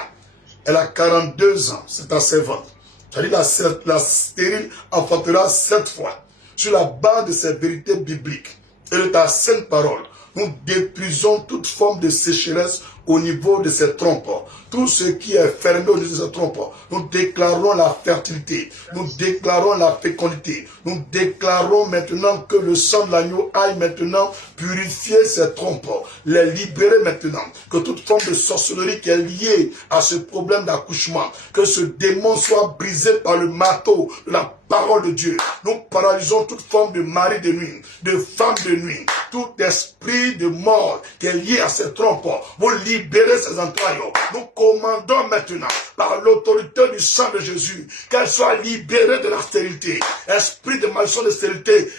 Elle a 42 ans, c'est ta servante. C'est-à-dire la stérile enfantera 7 fois. Sur la base de ces vérités bibliques et de ta sainte parole, nous détruisons toute forme de sécheresse au niveau de ces trompes. Tout ce qui est fermé au niveau de ces trompes, nous déclarons la fertilité, nous déclarons la fécondité, nous déclarons maintenant que le sang de l'agneau aille maintenant purifier ces trompes, les libérer maintenant, que toute forme de sorcellerie qui est liée à ce problème d'accouchement, que ce démon soit brisé par le marteau de la parole de Dieu. Nous paralysons toute forme de mari de nuit, de femme de nuit, tout esprit de mort qui est lié à ces trompes. Vous libérez ces entrailles. Nous commandons maintenant, par l'autorité du sang de Jésus, qu'elle soit libérée de la stérilité. Esprit de malédiction de stérilité,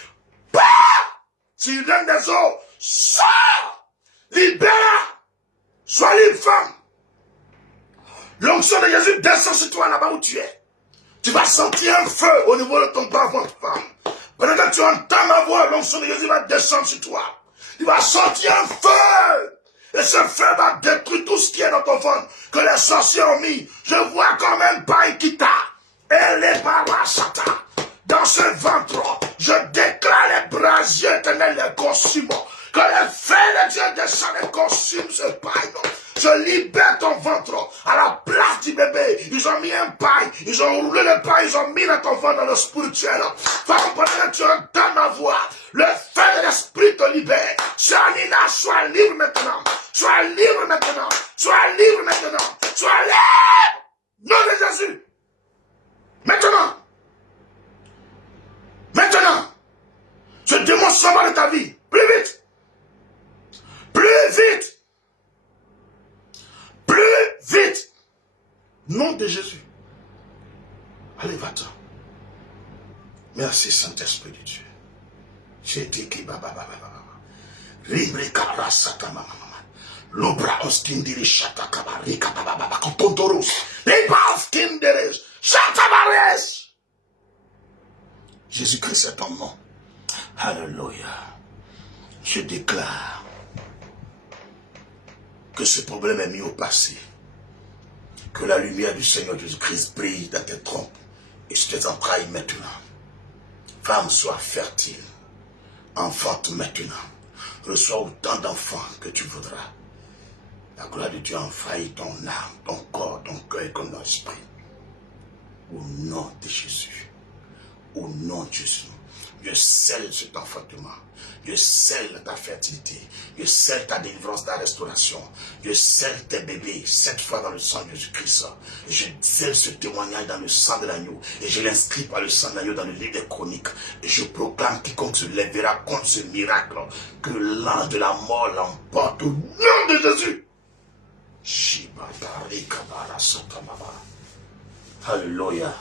sirène des eaux, sors, libère, sois libre femme. L'onction de Jésus descend sur toi là-bas où tu es. Tu vas sentir un feu au niveau de ton bas ventre, femme. Pendant que tu entends ma voix, l'onction de Jésus va descendre sur toi. Tu vas sentir un feu. Et ce feu va détruire tout ce qui est dans ton ventre, que les sorciers ont mis. Je vois comme un paille qui t'a. Et les barachata. Dans ce ventre, je déclare les brasiers éternels, les consument. Que les feux de Dieu descendent et consument ce paille. Je libère ton ventre. À la place du bébé, ils ont mis un paille. Ils ont roulé le paille, ils ont mis dans ton ventre dans le spirituel. Femme, pendant que tu entends ma voix, le feu de l'esprit te libère. Janina, sois libre maintenant. Sois libre maintenant. Sois libre maintenant. Sois libre. Nom de Jésus. Maintenant. Maintenant. Ce démon s'en va de ta vie. Plus vite. Plus vite. Plus vite. Nom de Jésus. Allez, va-t'en. Merci, Saint-Esprit de Dieu. J'ai dit que baba. Libre cabra satama. L'obra oskindiri shatakaba. Rika baba. Kontontorus. Liba oskindiri. Shatabares. Jésus-Christ est ton nom. Alléluia. Je déclare que ce problème est mis au passé. Que la lumière du Seigneur Jésus-Christ brille dans tes trompes et sur tes entrailles maintenant. Femme, sois fertile. Enfante maintenant. Reçois autant d'enfants que tu voudras. La gloire de Dieu envahit ton âme, ton corps, ton cœur et ton esprit. Au nom de Jésus. Au nom de Jésus. Je scelle cet enfantement. Je scelle ta fertilité. Je scelle ta délivrance, ta restauration. Je scelle tes bébés 7 fois dans le sang de Jésus-Christ. Je scelle ce témoignage dans le sang de l'agneau. Et je l'inscris par le sang de l'agneau dans le livre des chroniques. Et je proclame quiconque se lèvera contre ce miracle, que l'ange de la mort l'emporte au nom de Jésus. Alléluia.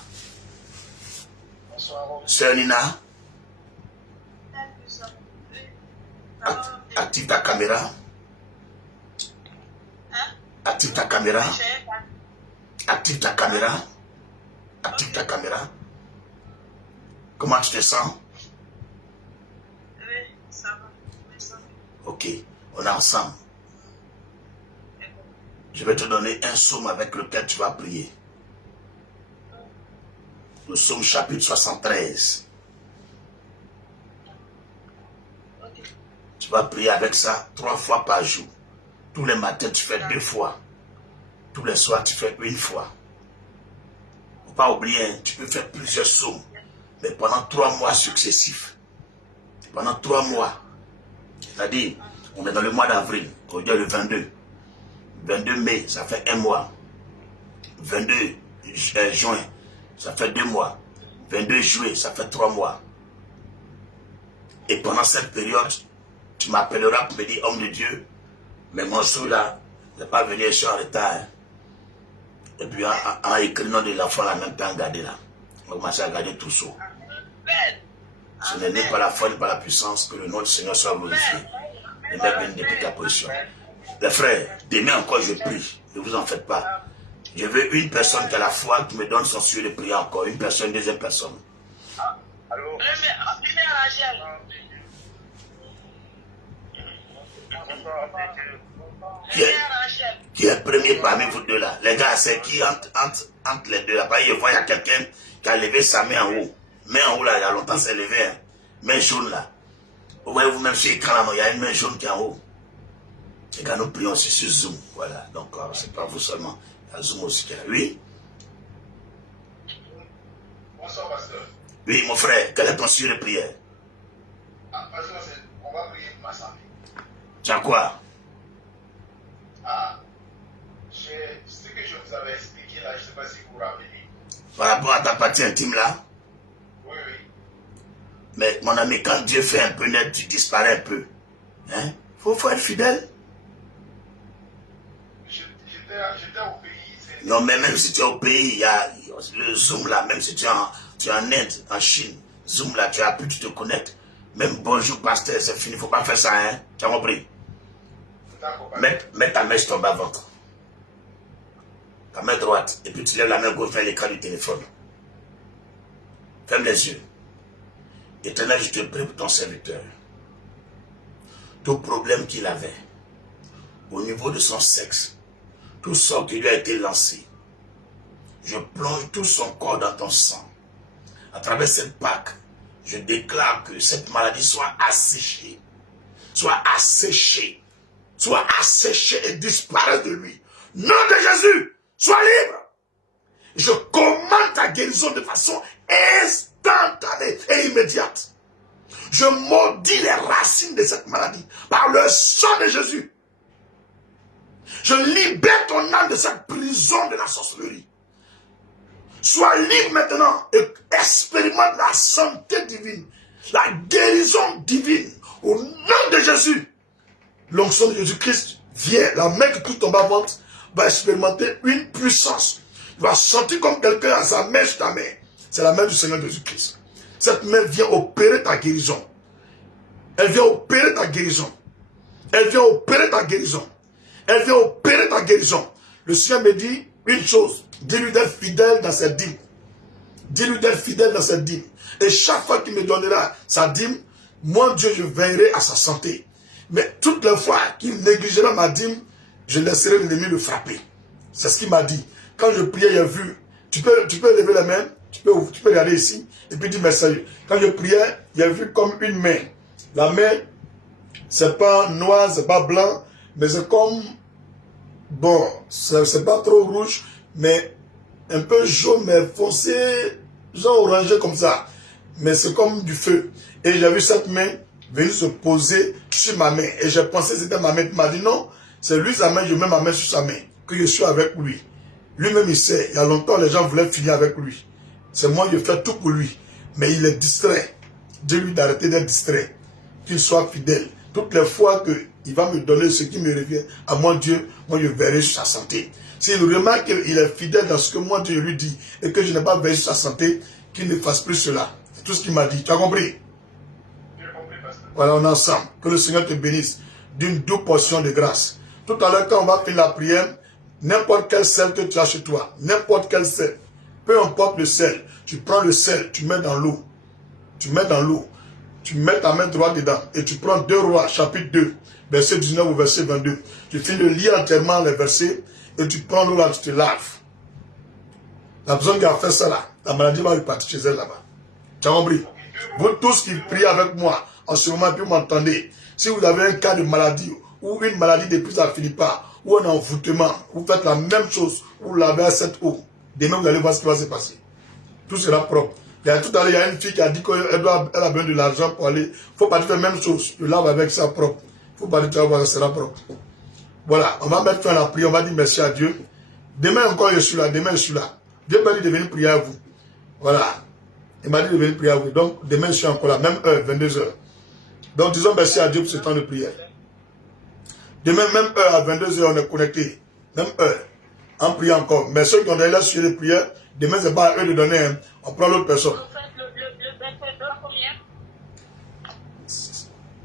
Sœur Nina, active ta caméra. Active ta caméra. Active ta caméra. Active ta caméra. Comment tu te sens? Oui, ça va. Ok, on est ensemble. Je vais te donner un psaume avec lequel tu vas prier. Le psaume chapitre 73. Tu vas prier avec ça 3 fois par jour. Tous les matins, tu fais 2 fois. Tous les soirs, tu fais 1 fois. Il ne faut pas oublier, tu peux faire plusieurs psaumes. Mais pendant 3 mois successifs. Pendant 3 mois. C'est-à-dire, on est dans le mois d'avril. Aujourd'hui, le 22. 22 mai, ça fait 1 mois. 22 juin, ça fait 2 mois. 22 juillet, ça fait 3 mois. Et pendant cette période, tu m'appelleras pour me dire, homme de Dieu, mais mon sou là, je ne vais pas venir, je suis en retard. Et puis, en écrit le nom de l'enfant, en même temps, garder là. On va commencer à garder tout ça. Ce n'est ni par la foi, ni par la puissance que le nom du Seigneur soit glorifié. Et même béni depuis ta position. Les frères, demain encore je prie. Ne vous en faites pas. Je veux une personne qui a la foi qui me donne son sujet de prière encore. Une personne, deuxième personne. Allô? Qui est premier parmi vous deux là? Les gars, c'est qui entre les deux là? Après, je vois, il y a quelqu'un qui a levé sa main en haut. Main en haut là, il y a longtemps, c'est levé. Hein? Main jaune là. Vous voyez vous-même sur l'écran là, il y a une main jaune qui est en haut. Les gars, nous prions aussi sur Zoom. Voilà. Donc, c'est pas vous seulement. Il y a Zoom aussi qui est là. Oui? Bonsoir, pasteur. Oui, mon frère, quel est ton sujet de prière? Pasteur, on va prier pour ma santé. Tu as quoi? Ce que je vous avais expliqué là, je ne sais pas si vous vous rappelez. Par rapport à ta partie intime là? Oui. Mais mon ami, quand Dieu fait un peu net, tu disparais un peu. Hein? Faut être fidèle. J'étais au pays. Non, mais même si tu es au pays, il y a le Zoom là, même si tu es en Inde, en Chine, Zoom là, tu as pu, tu te connectes. Même bonjour pasteur, c'est fini, il ne faut pas faire ça, hein? Tu as compris? Mets ta main sur ton bas-ventre. Ta main droite, et puis tu lèves la main gauche vers l'écran du téléphone. Ferme les yeux. Éternel, je te prie pour ton serviteur. Tout problème qu'il avait au niveau de son sexe, tout sort qui lui a été lancé, je plonge tout son corps dans ton sang. À travers cette Pâque, je déclare que cette maladie soit asséchée, et disparaisse de lui. Nom de Jésus, sois libre. Je commande ta guérison de façon instantanée et immédiate. Je maudis les racines de cette maladie par le sang de Jésus. Je libère ton âme de cette prison de la sorcellerie. Sois libre maintenant et expérimente la santé divine, la guérison divine. Au nom de Jésus, l'onction de Jésus-Christ vient. La main qui touche ton bas-ventre va expérimenter une puissance. Tu vas sentir comme quelqu'un a sa main sur ta main. C'est la main du Seigneur Jésus-Christ. Cette main vient opérer ta guérison. Elle vient opérer ta guérison. Elle vient opérer ta guérison. Elle vient opérer ta guérison. Le Seigneur me dit une chose. Dis-lui d'être fidèle dans cette dîme. Dis-lui d'être fidèle dans cette dîme. Et chaque fois qu'il me donnera sa dîme, moi, Dieu, je veillerai à sa santé. Mais toutes les fois qu'il négligera ma dîme, je laisserai l'ennemi le frapper. C'est ce qu'il m'a dit. Quand je priais, il a vu. Tu peux lever la main, tu peux regarder ici, et puis dire, mais sérieux. Quand je priais, il a vu comme une main. La main, c'est pas noir, c'est pas blanc, mais c'est comme, bon, c'est pas trop rouge, mais un peu jaune, mais foncé, genre orangé comme ça. Mais c'est comme du feu. Et j'ai vu cette main venir se poser sur ma main. Et j'ai pensé que c'était ma main. Il m'a dit non, c'est lui sa main, je mets ma main sur sa main, que je suis avec lui. Lui-même, il sait, il y a longtemps, les gens voulaient finir avec lui. C'est moi, je fais tout pour lui. Mais il est distrait. Dis-lui d'arrêter d'être distrait. Qu'il soit fidèle. Toutes les fois qu'il va me donner ce qui me revient à mon Dieu, moi je verrai sur sa santé. S'il remarque qu'il est fidèle dans ce que moi Dieu lui dit et que je n'ai pas veillé sur sa santé, qu'il ne fasse plus cela. C'est tout ce qu'il m'a dit. Tu as compris? J'ai compris, pasteur. Voilà, on est ensemble. Que le Seigneur te bénisse d'une double portion de grâce. Tout à l'heure, quand on va faire la prière, n'importe quel sel que tu as chez toi, n'importe quel sel, peu importe le sel, tu prends le sel, tu mets dans l'eau. Tu mets dans l'eau. Tu mets ta main droite dedans et tu prends 2 Rois, chapitre 2, verset 19 au verset 22. Tu finis de lire entièrement les versets et tu prends l'eau là, tu te laves. La personne qui a fait ça là, la maladie va repartir chez elle là-bas. Tu as compris? Vous tous qui priez avec moi, en ce moment, puis vous m'entendez. Si vous avez un cas de maladie ou une maladie depuis ça ne finit pas, ou un envoûtement, vous faites la même chose, vous lavez à cette eau. Demain, vous allez voir ce qui va se passer. Tout sera propre. Tout à l'heure, il y a une fille qui a dit qu'elle a besoin de l'argent pour aller. Il ne faut pas faire la même chose. Je lave avec ça propre. Il ne faut pas dire que ça sera propre. Voilà, on va mettre fin à la prière. On va dire merci à Dieu. Demain encore, je suis là. Demain, je suis là. Dieu m'a dit de venir prier à vous. Voilà. Il m'a dit de venir prier à vous. Donc, demain, je suis encore là. Même heure, 22 heures. Donc, disons merci à Dieu pour ce temps de prière. Demain, même heure, à 22 heures, on est connecté. Même heure. En priant encore. Mais ceux qui ont déjà suivi les prières, demain, ce n'est pas à eux de donner. Hein. On prend l'autre personne.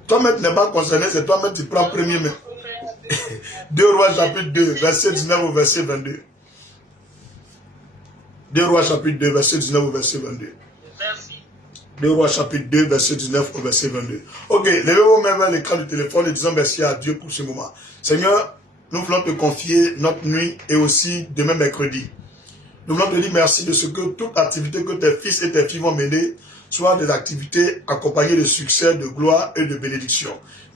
Toi-même n'est pas concerné, c'est toi-même qui prends premier même. 2 Rois chapitre 2, verset 19 au verset 22. 2 Rois chapitre 2, verset 19 au verset 22. Merci. 2 Rois chapitre 2, verset 19 au verset 22. Ok, levez vos mains vers l'écran du téléphone et disons merci à Dieu pour ce moment. Seigneur, nous voulons te confier notre nuit et aussi demain mercredi. Nous voulons te dire merci de ce que toute activité que tes fils et tes filles vont mener soit des activités accompagnées de succès, de gloire et de bénédiction.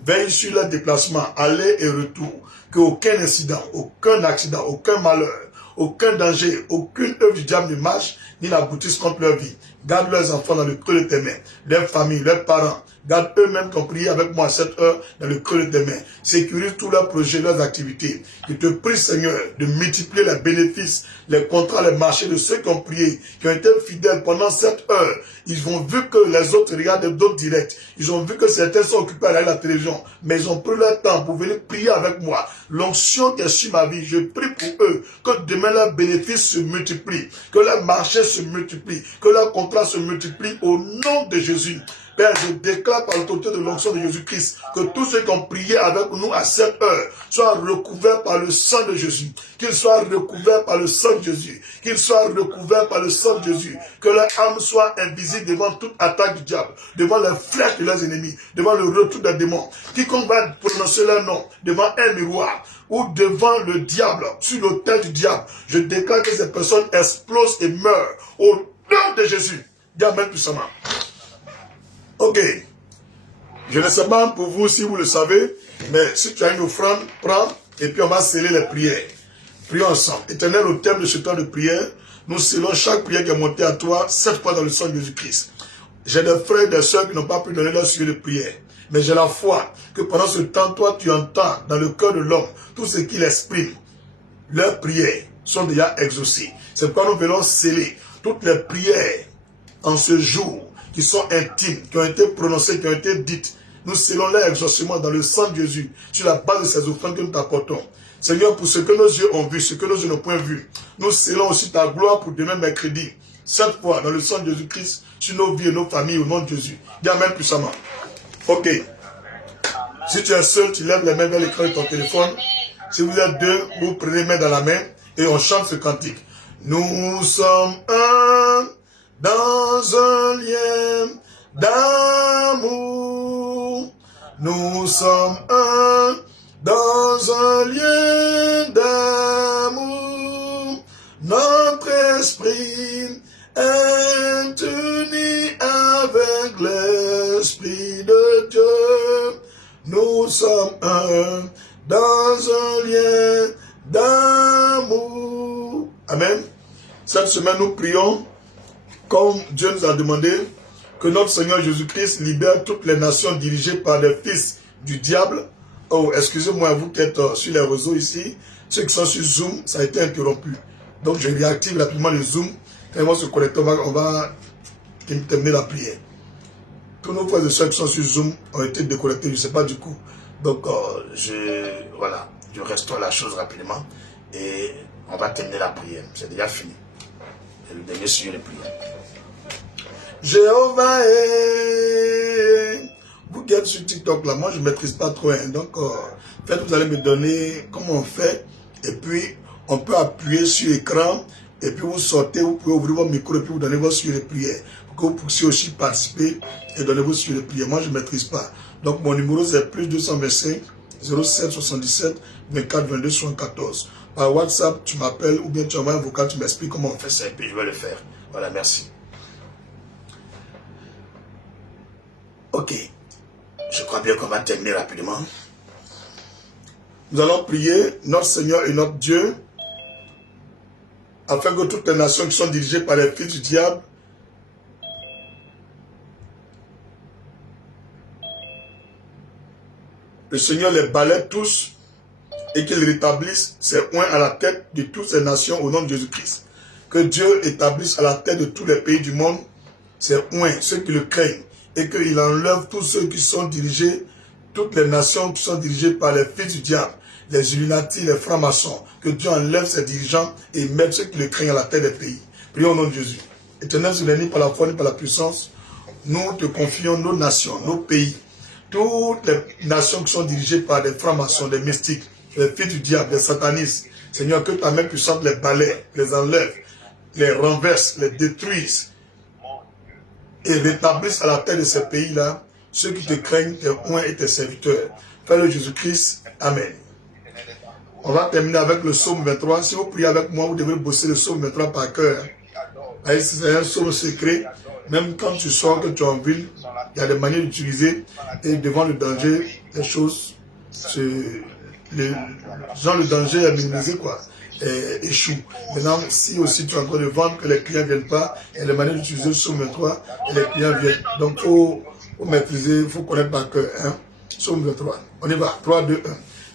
Veille sur leur déplacement, aller et retour, qu'aucun incident, aucun accident, aucun malheur, aucun danger, aucune œuvre du diable ne marche ni n'aboutisse contre leur vie. Garde leurs enfants dans le creux de tes mains, leurs familles, leurs parents. Garde eux-mêmes qui ont prié avec moi à cette heure dans le creux de tes mains. Sécurise tous leurs projets, leurs activités. Je te prie, Seigneur, de multiplier les bénéfices, les contrats, les marchés de ceux qui ont prié, qui ont été fidèles pendant cette heure. Ils ont vu que les autres regardent d'autres directs. Ils ont vu que certains sont occupés à regarder la télévision. Mais ils ont pris leur temps pour venir prier avec moi. L'onction qui est sur ma vie, je prie pour eux que demain leurs bénéfices se multiplient, que leurs marchés se multiplient, que leurs contrats se multiplient au nom de Jésus. Père, je déclare par l'autorité de l'onction de Jésus-Christ que tous ceux qui ont prié avec nous à cette heure soient recouverts par le sang de Jésus. Qu'ils soient recouverts par le sang de Jésus. Qu'ils soient recouverts par le sang de Jésus. Que leur âme soit invisible devant toute attaque du diable, devant les flèches de leurs ennemis, devant le retour des démons. Quiconque va prononcer leur nom devant un miroir ou devant le diable, sur l'autel du diable, je déclare que ces personnes explosent et meurent au nom de Jésus. Dis amen puissamment. Ok. Je ne sais pas pour vous si vous le savez, mais si tu as une offrande, prends et puis on va sceller les prières. Prions ensemble. Éternel, au terme de ce temps de prière, nous scellons chaque prière qui est montée à toi 7 fois dans le sang de Jésus-Christ. J'ai des frères et des sœurs qui n'ont pas pu donner leur sujet de prière. Mais j'ai la foi que pendant ce temps, toi, tu entends dans le cœur de l'homme tout ce qu'il exprime. Leurs prières sont déjà exaucées. C'est pourquoi nous venons sceller toutes les prières en ce jour qui sont intimes, qui ont été prononcées, qui ont été dites. Nous scellons leur exaucement dans le sang de Jésus, sur la base de ces offrandes que nous t'apportons. Seigneur, pour ce que nos yeux ont vu, ce que nos yeux n'ont point vu, nous scellons aussi ta gloire pour demain mercredi. 7 fois dans le sang de Jésus-Christ, sur nos vies et nos familles, au nom de Jésus. Dis amen puissamment. Ok. Si tu es seul, tu lèves les mains vers l'écran de ton téléphone. Si vous êtes deux, vous prenez les mains dans la main et on chante ce cantique. Nous sommes un dans un lien d'amour. Nous sommes un dans un lien d'amour. Notre esprit est uni avec l'Esprit de Dieu. Nous sommes un dans un lien d'amour. Amen. Cette semaine, nous prions comme Dieu nous a demandé que notre Seigneur Jésus-Christ libère toutes les nations dirigées par des fils du diable. Oh, excusez-moi, vous qui êtes sur les réseaux ici, ceux qui sont sur Zoom, ça a été interrompu. Donc, je réactive rapidement le Zoom. Quand ils vont se connecter, on va terminer la prière. Tous nos frères et sœurs qui sont sur Zoom ont été déconnectés, je ne sais pas du coup. Donc, voilà, je restaure la chose rapidement et on va terminer la prière. C'est déjà fini. C'est le dernier sujet de prière. Jéhovah est... Vous qui êtes sur TikTok là, moi je ne maîtrise pas trop. Hein, donc, faites, vous allez me donner comment on fait. Et puis, on peut appuyer sur l'écran. Et puis, vous sortez, vous pouvez ouvrir votre micro et puis vous donnez vos sujets de prière. Pour que vous puissiez aussi participer et donner vos sujets de prière. Moi, je ne maîtrise pas. Donc, mon numéro c'est plus 225 07 77 24 22 74. Par WhatsApp, tu m'appelles ou bien tu envoies un vocal, tu m'expliques comment on fait ça et puis je vais le faire. Voilà, merci. Ok. Je crois bien qu'on va terminer rapidement. Nous allons prier notre Seigneur et notre Dieu afin que toutes les nations qui sont dirigées par les fils du diable le Seigneur les balaie tous et qu'il rétablisse ses oins à la tête de toutes ces nations au nom de Jésus-Christ. Que Dieu établisse à la tête de tous les pays du monde ses oins, ceux qui le craignent, et qu'il enlève tous ceux qui sont dirigés, toutes les nations qui sont dirigées par les fils du diable, les Illuminati, les francs-maçons. Que Dieu enlève ses dirigeants et mette ceux qui le craignent à la tête des pays. Prions au nom de Jésus. Éternel, souverain, par la foi et par la puissance, nous te confions nos nations, nos pays, toutes les nations qui sont dirigées par des francs-maçons, des mystiques, les fils du diable, des satanistes. Seigneur, que ta main puissante les balaie, les enlève, les renverse, les détruise et rétablisse à la tête de ces pays-là ceux qui te craignent, tes oints et tes serviteurs. Fais-le Jésus-Christ. Amen. On va terminer avec le psaume 23. Si vous priez avec moi, vous devez bosser le psaume 23 par cœur. C'est un psaume secret. Même quand tu sors, que tu es en ville, il y a des manières d'utiliser. Et devant le danger, les choses, le danger est minimisé, quoi. Échoue. Maintenant, si aussi tu es en train de vendre, que les clients ne viennent pas, il y a des manières d'utiliser le psaume 23 et les clients viennent. Donc, il faut maîtriser, il faut connaître par cœur. Hein? Psaume 23. On y va. 3, 2,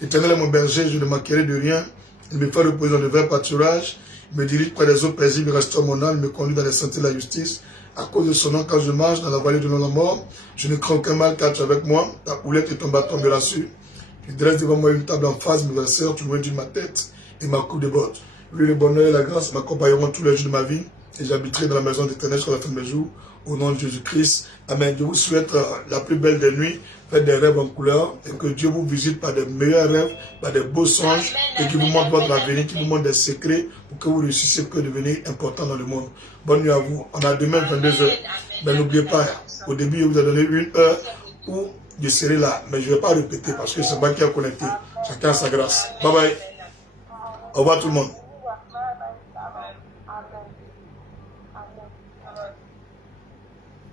1. Éternel est mon berger, je ne manquerai de rien. Il me fait reposer dans de verts pâturages. Il me dirige près des eaux paisibles, il restaure mon âme, il me conduit dans les sentiers de la justice. À cause de son nom, quand je marche dans la vallée de la mort, je ne crains aucun mal car tu es avec moi. Ta houlette et ton bâton me rassurent. Tu dresses devant moi une table en face, mes adversaires, tu me dis ma tête et ma coupe de botte. Lui, le bonheur et la grâce m'accompagneront tous les jours de ma vie et j'habiterai dans la maison d'Éternel sur la fin de mes jours. au nom de Jésus-Christ. Amen. Je vous souhaite la plus belle des nuits. Faites des rêves en couleur et que Dieu vous visite par des meilleurs rêves, par des beaux songes et qu'il vous montre votre avenir, qu'il vous montre des secrets pour que vous réussissiez que devenir important dans le monde. Bonne nuit à vous. On a demain 22h. Mais n'oubliez pas, au début, je vous ai donné 1 heure où je serai là. Mais je ne vais pas répéter parce que c'est moi qui a connecté. Chacun a sa grâce. Bye bye. Au revoir tout le monde.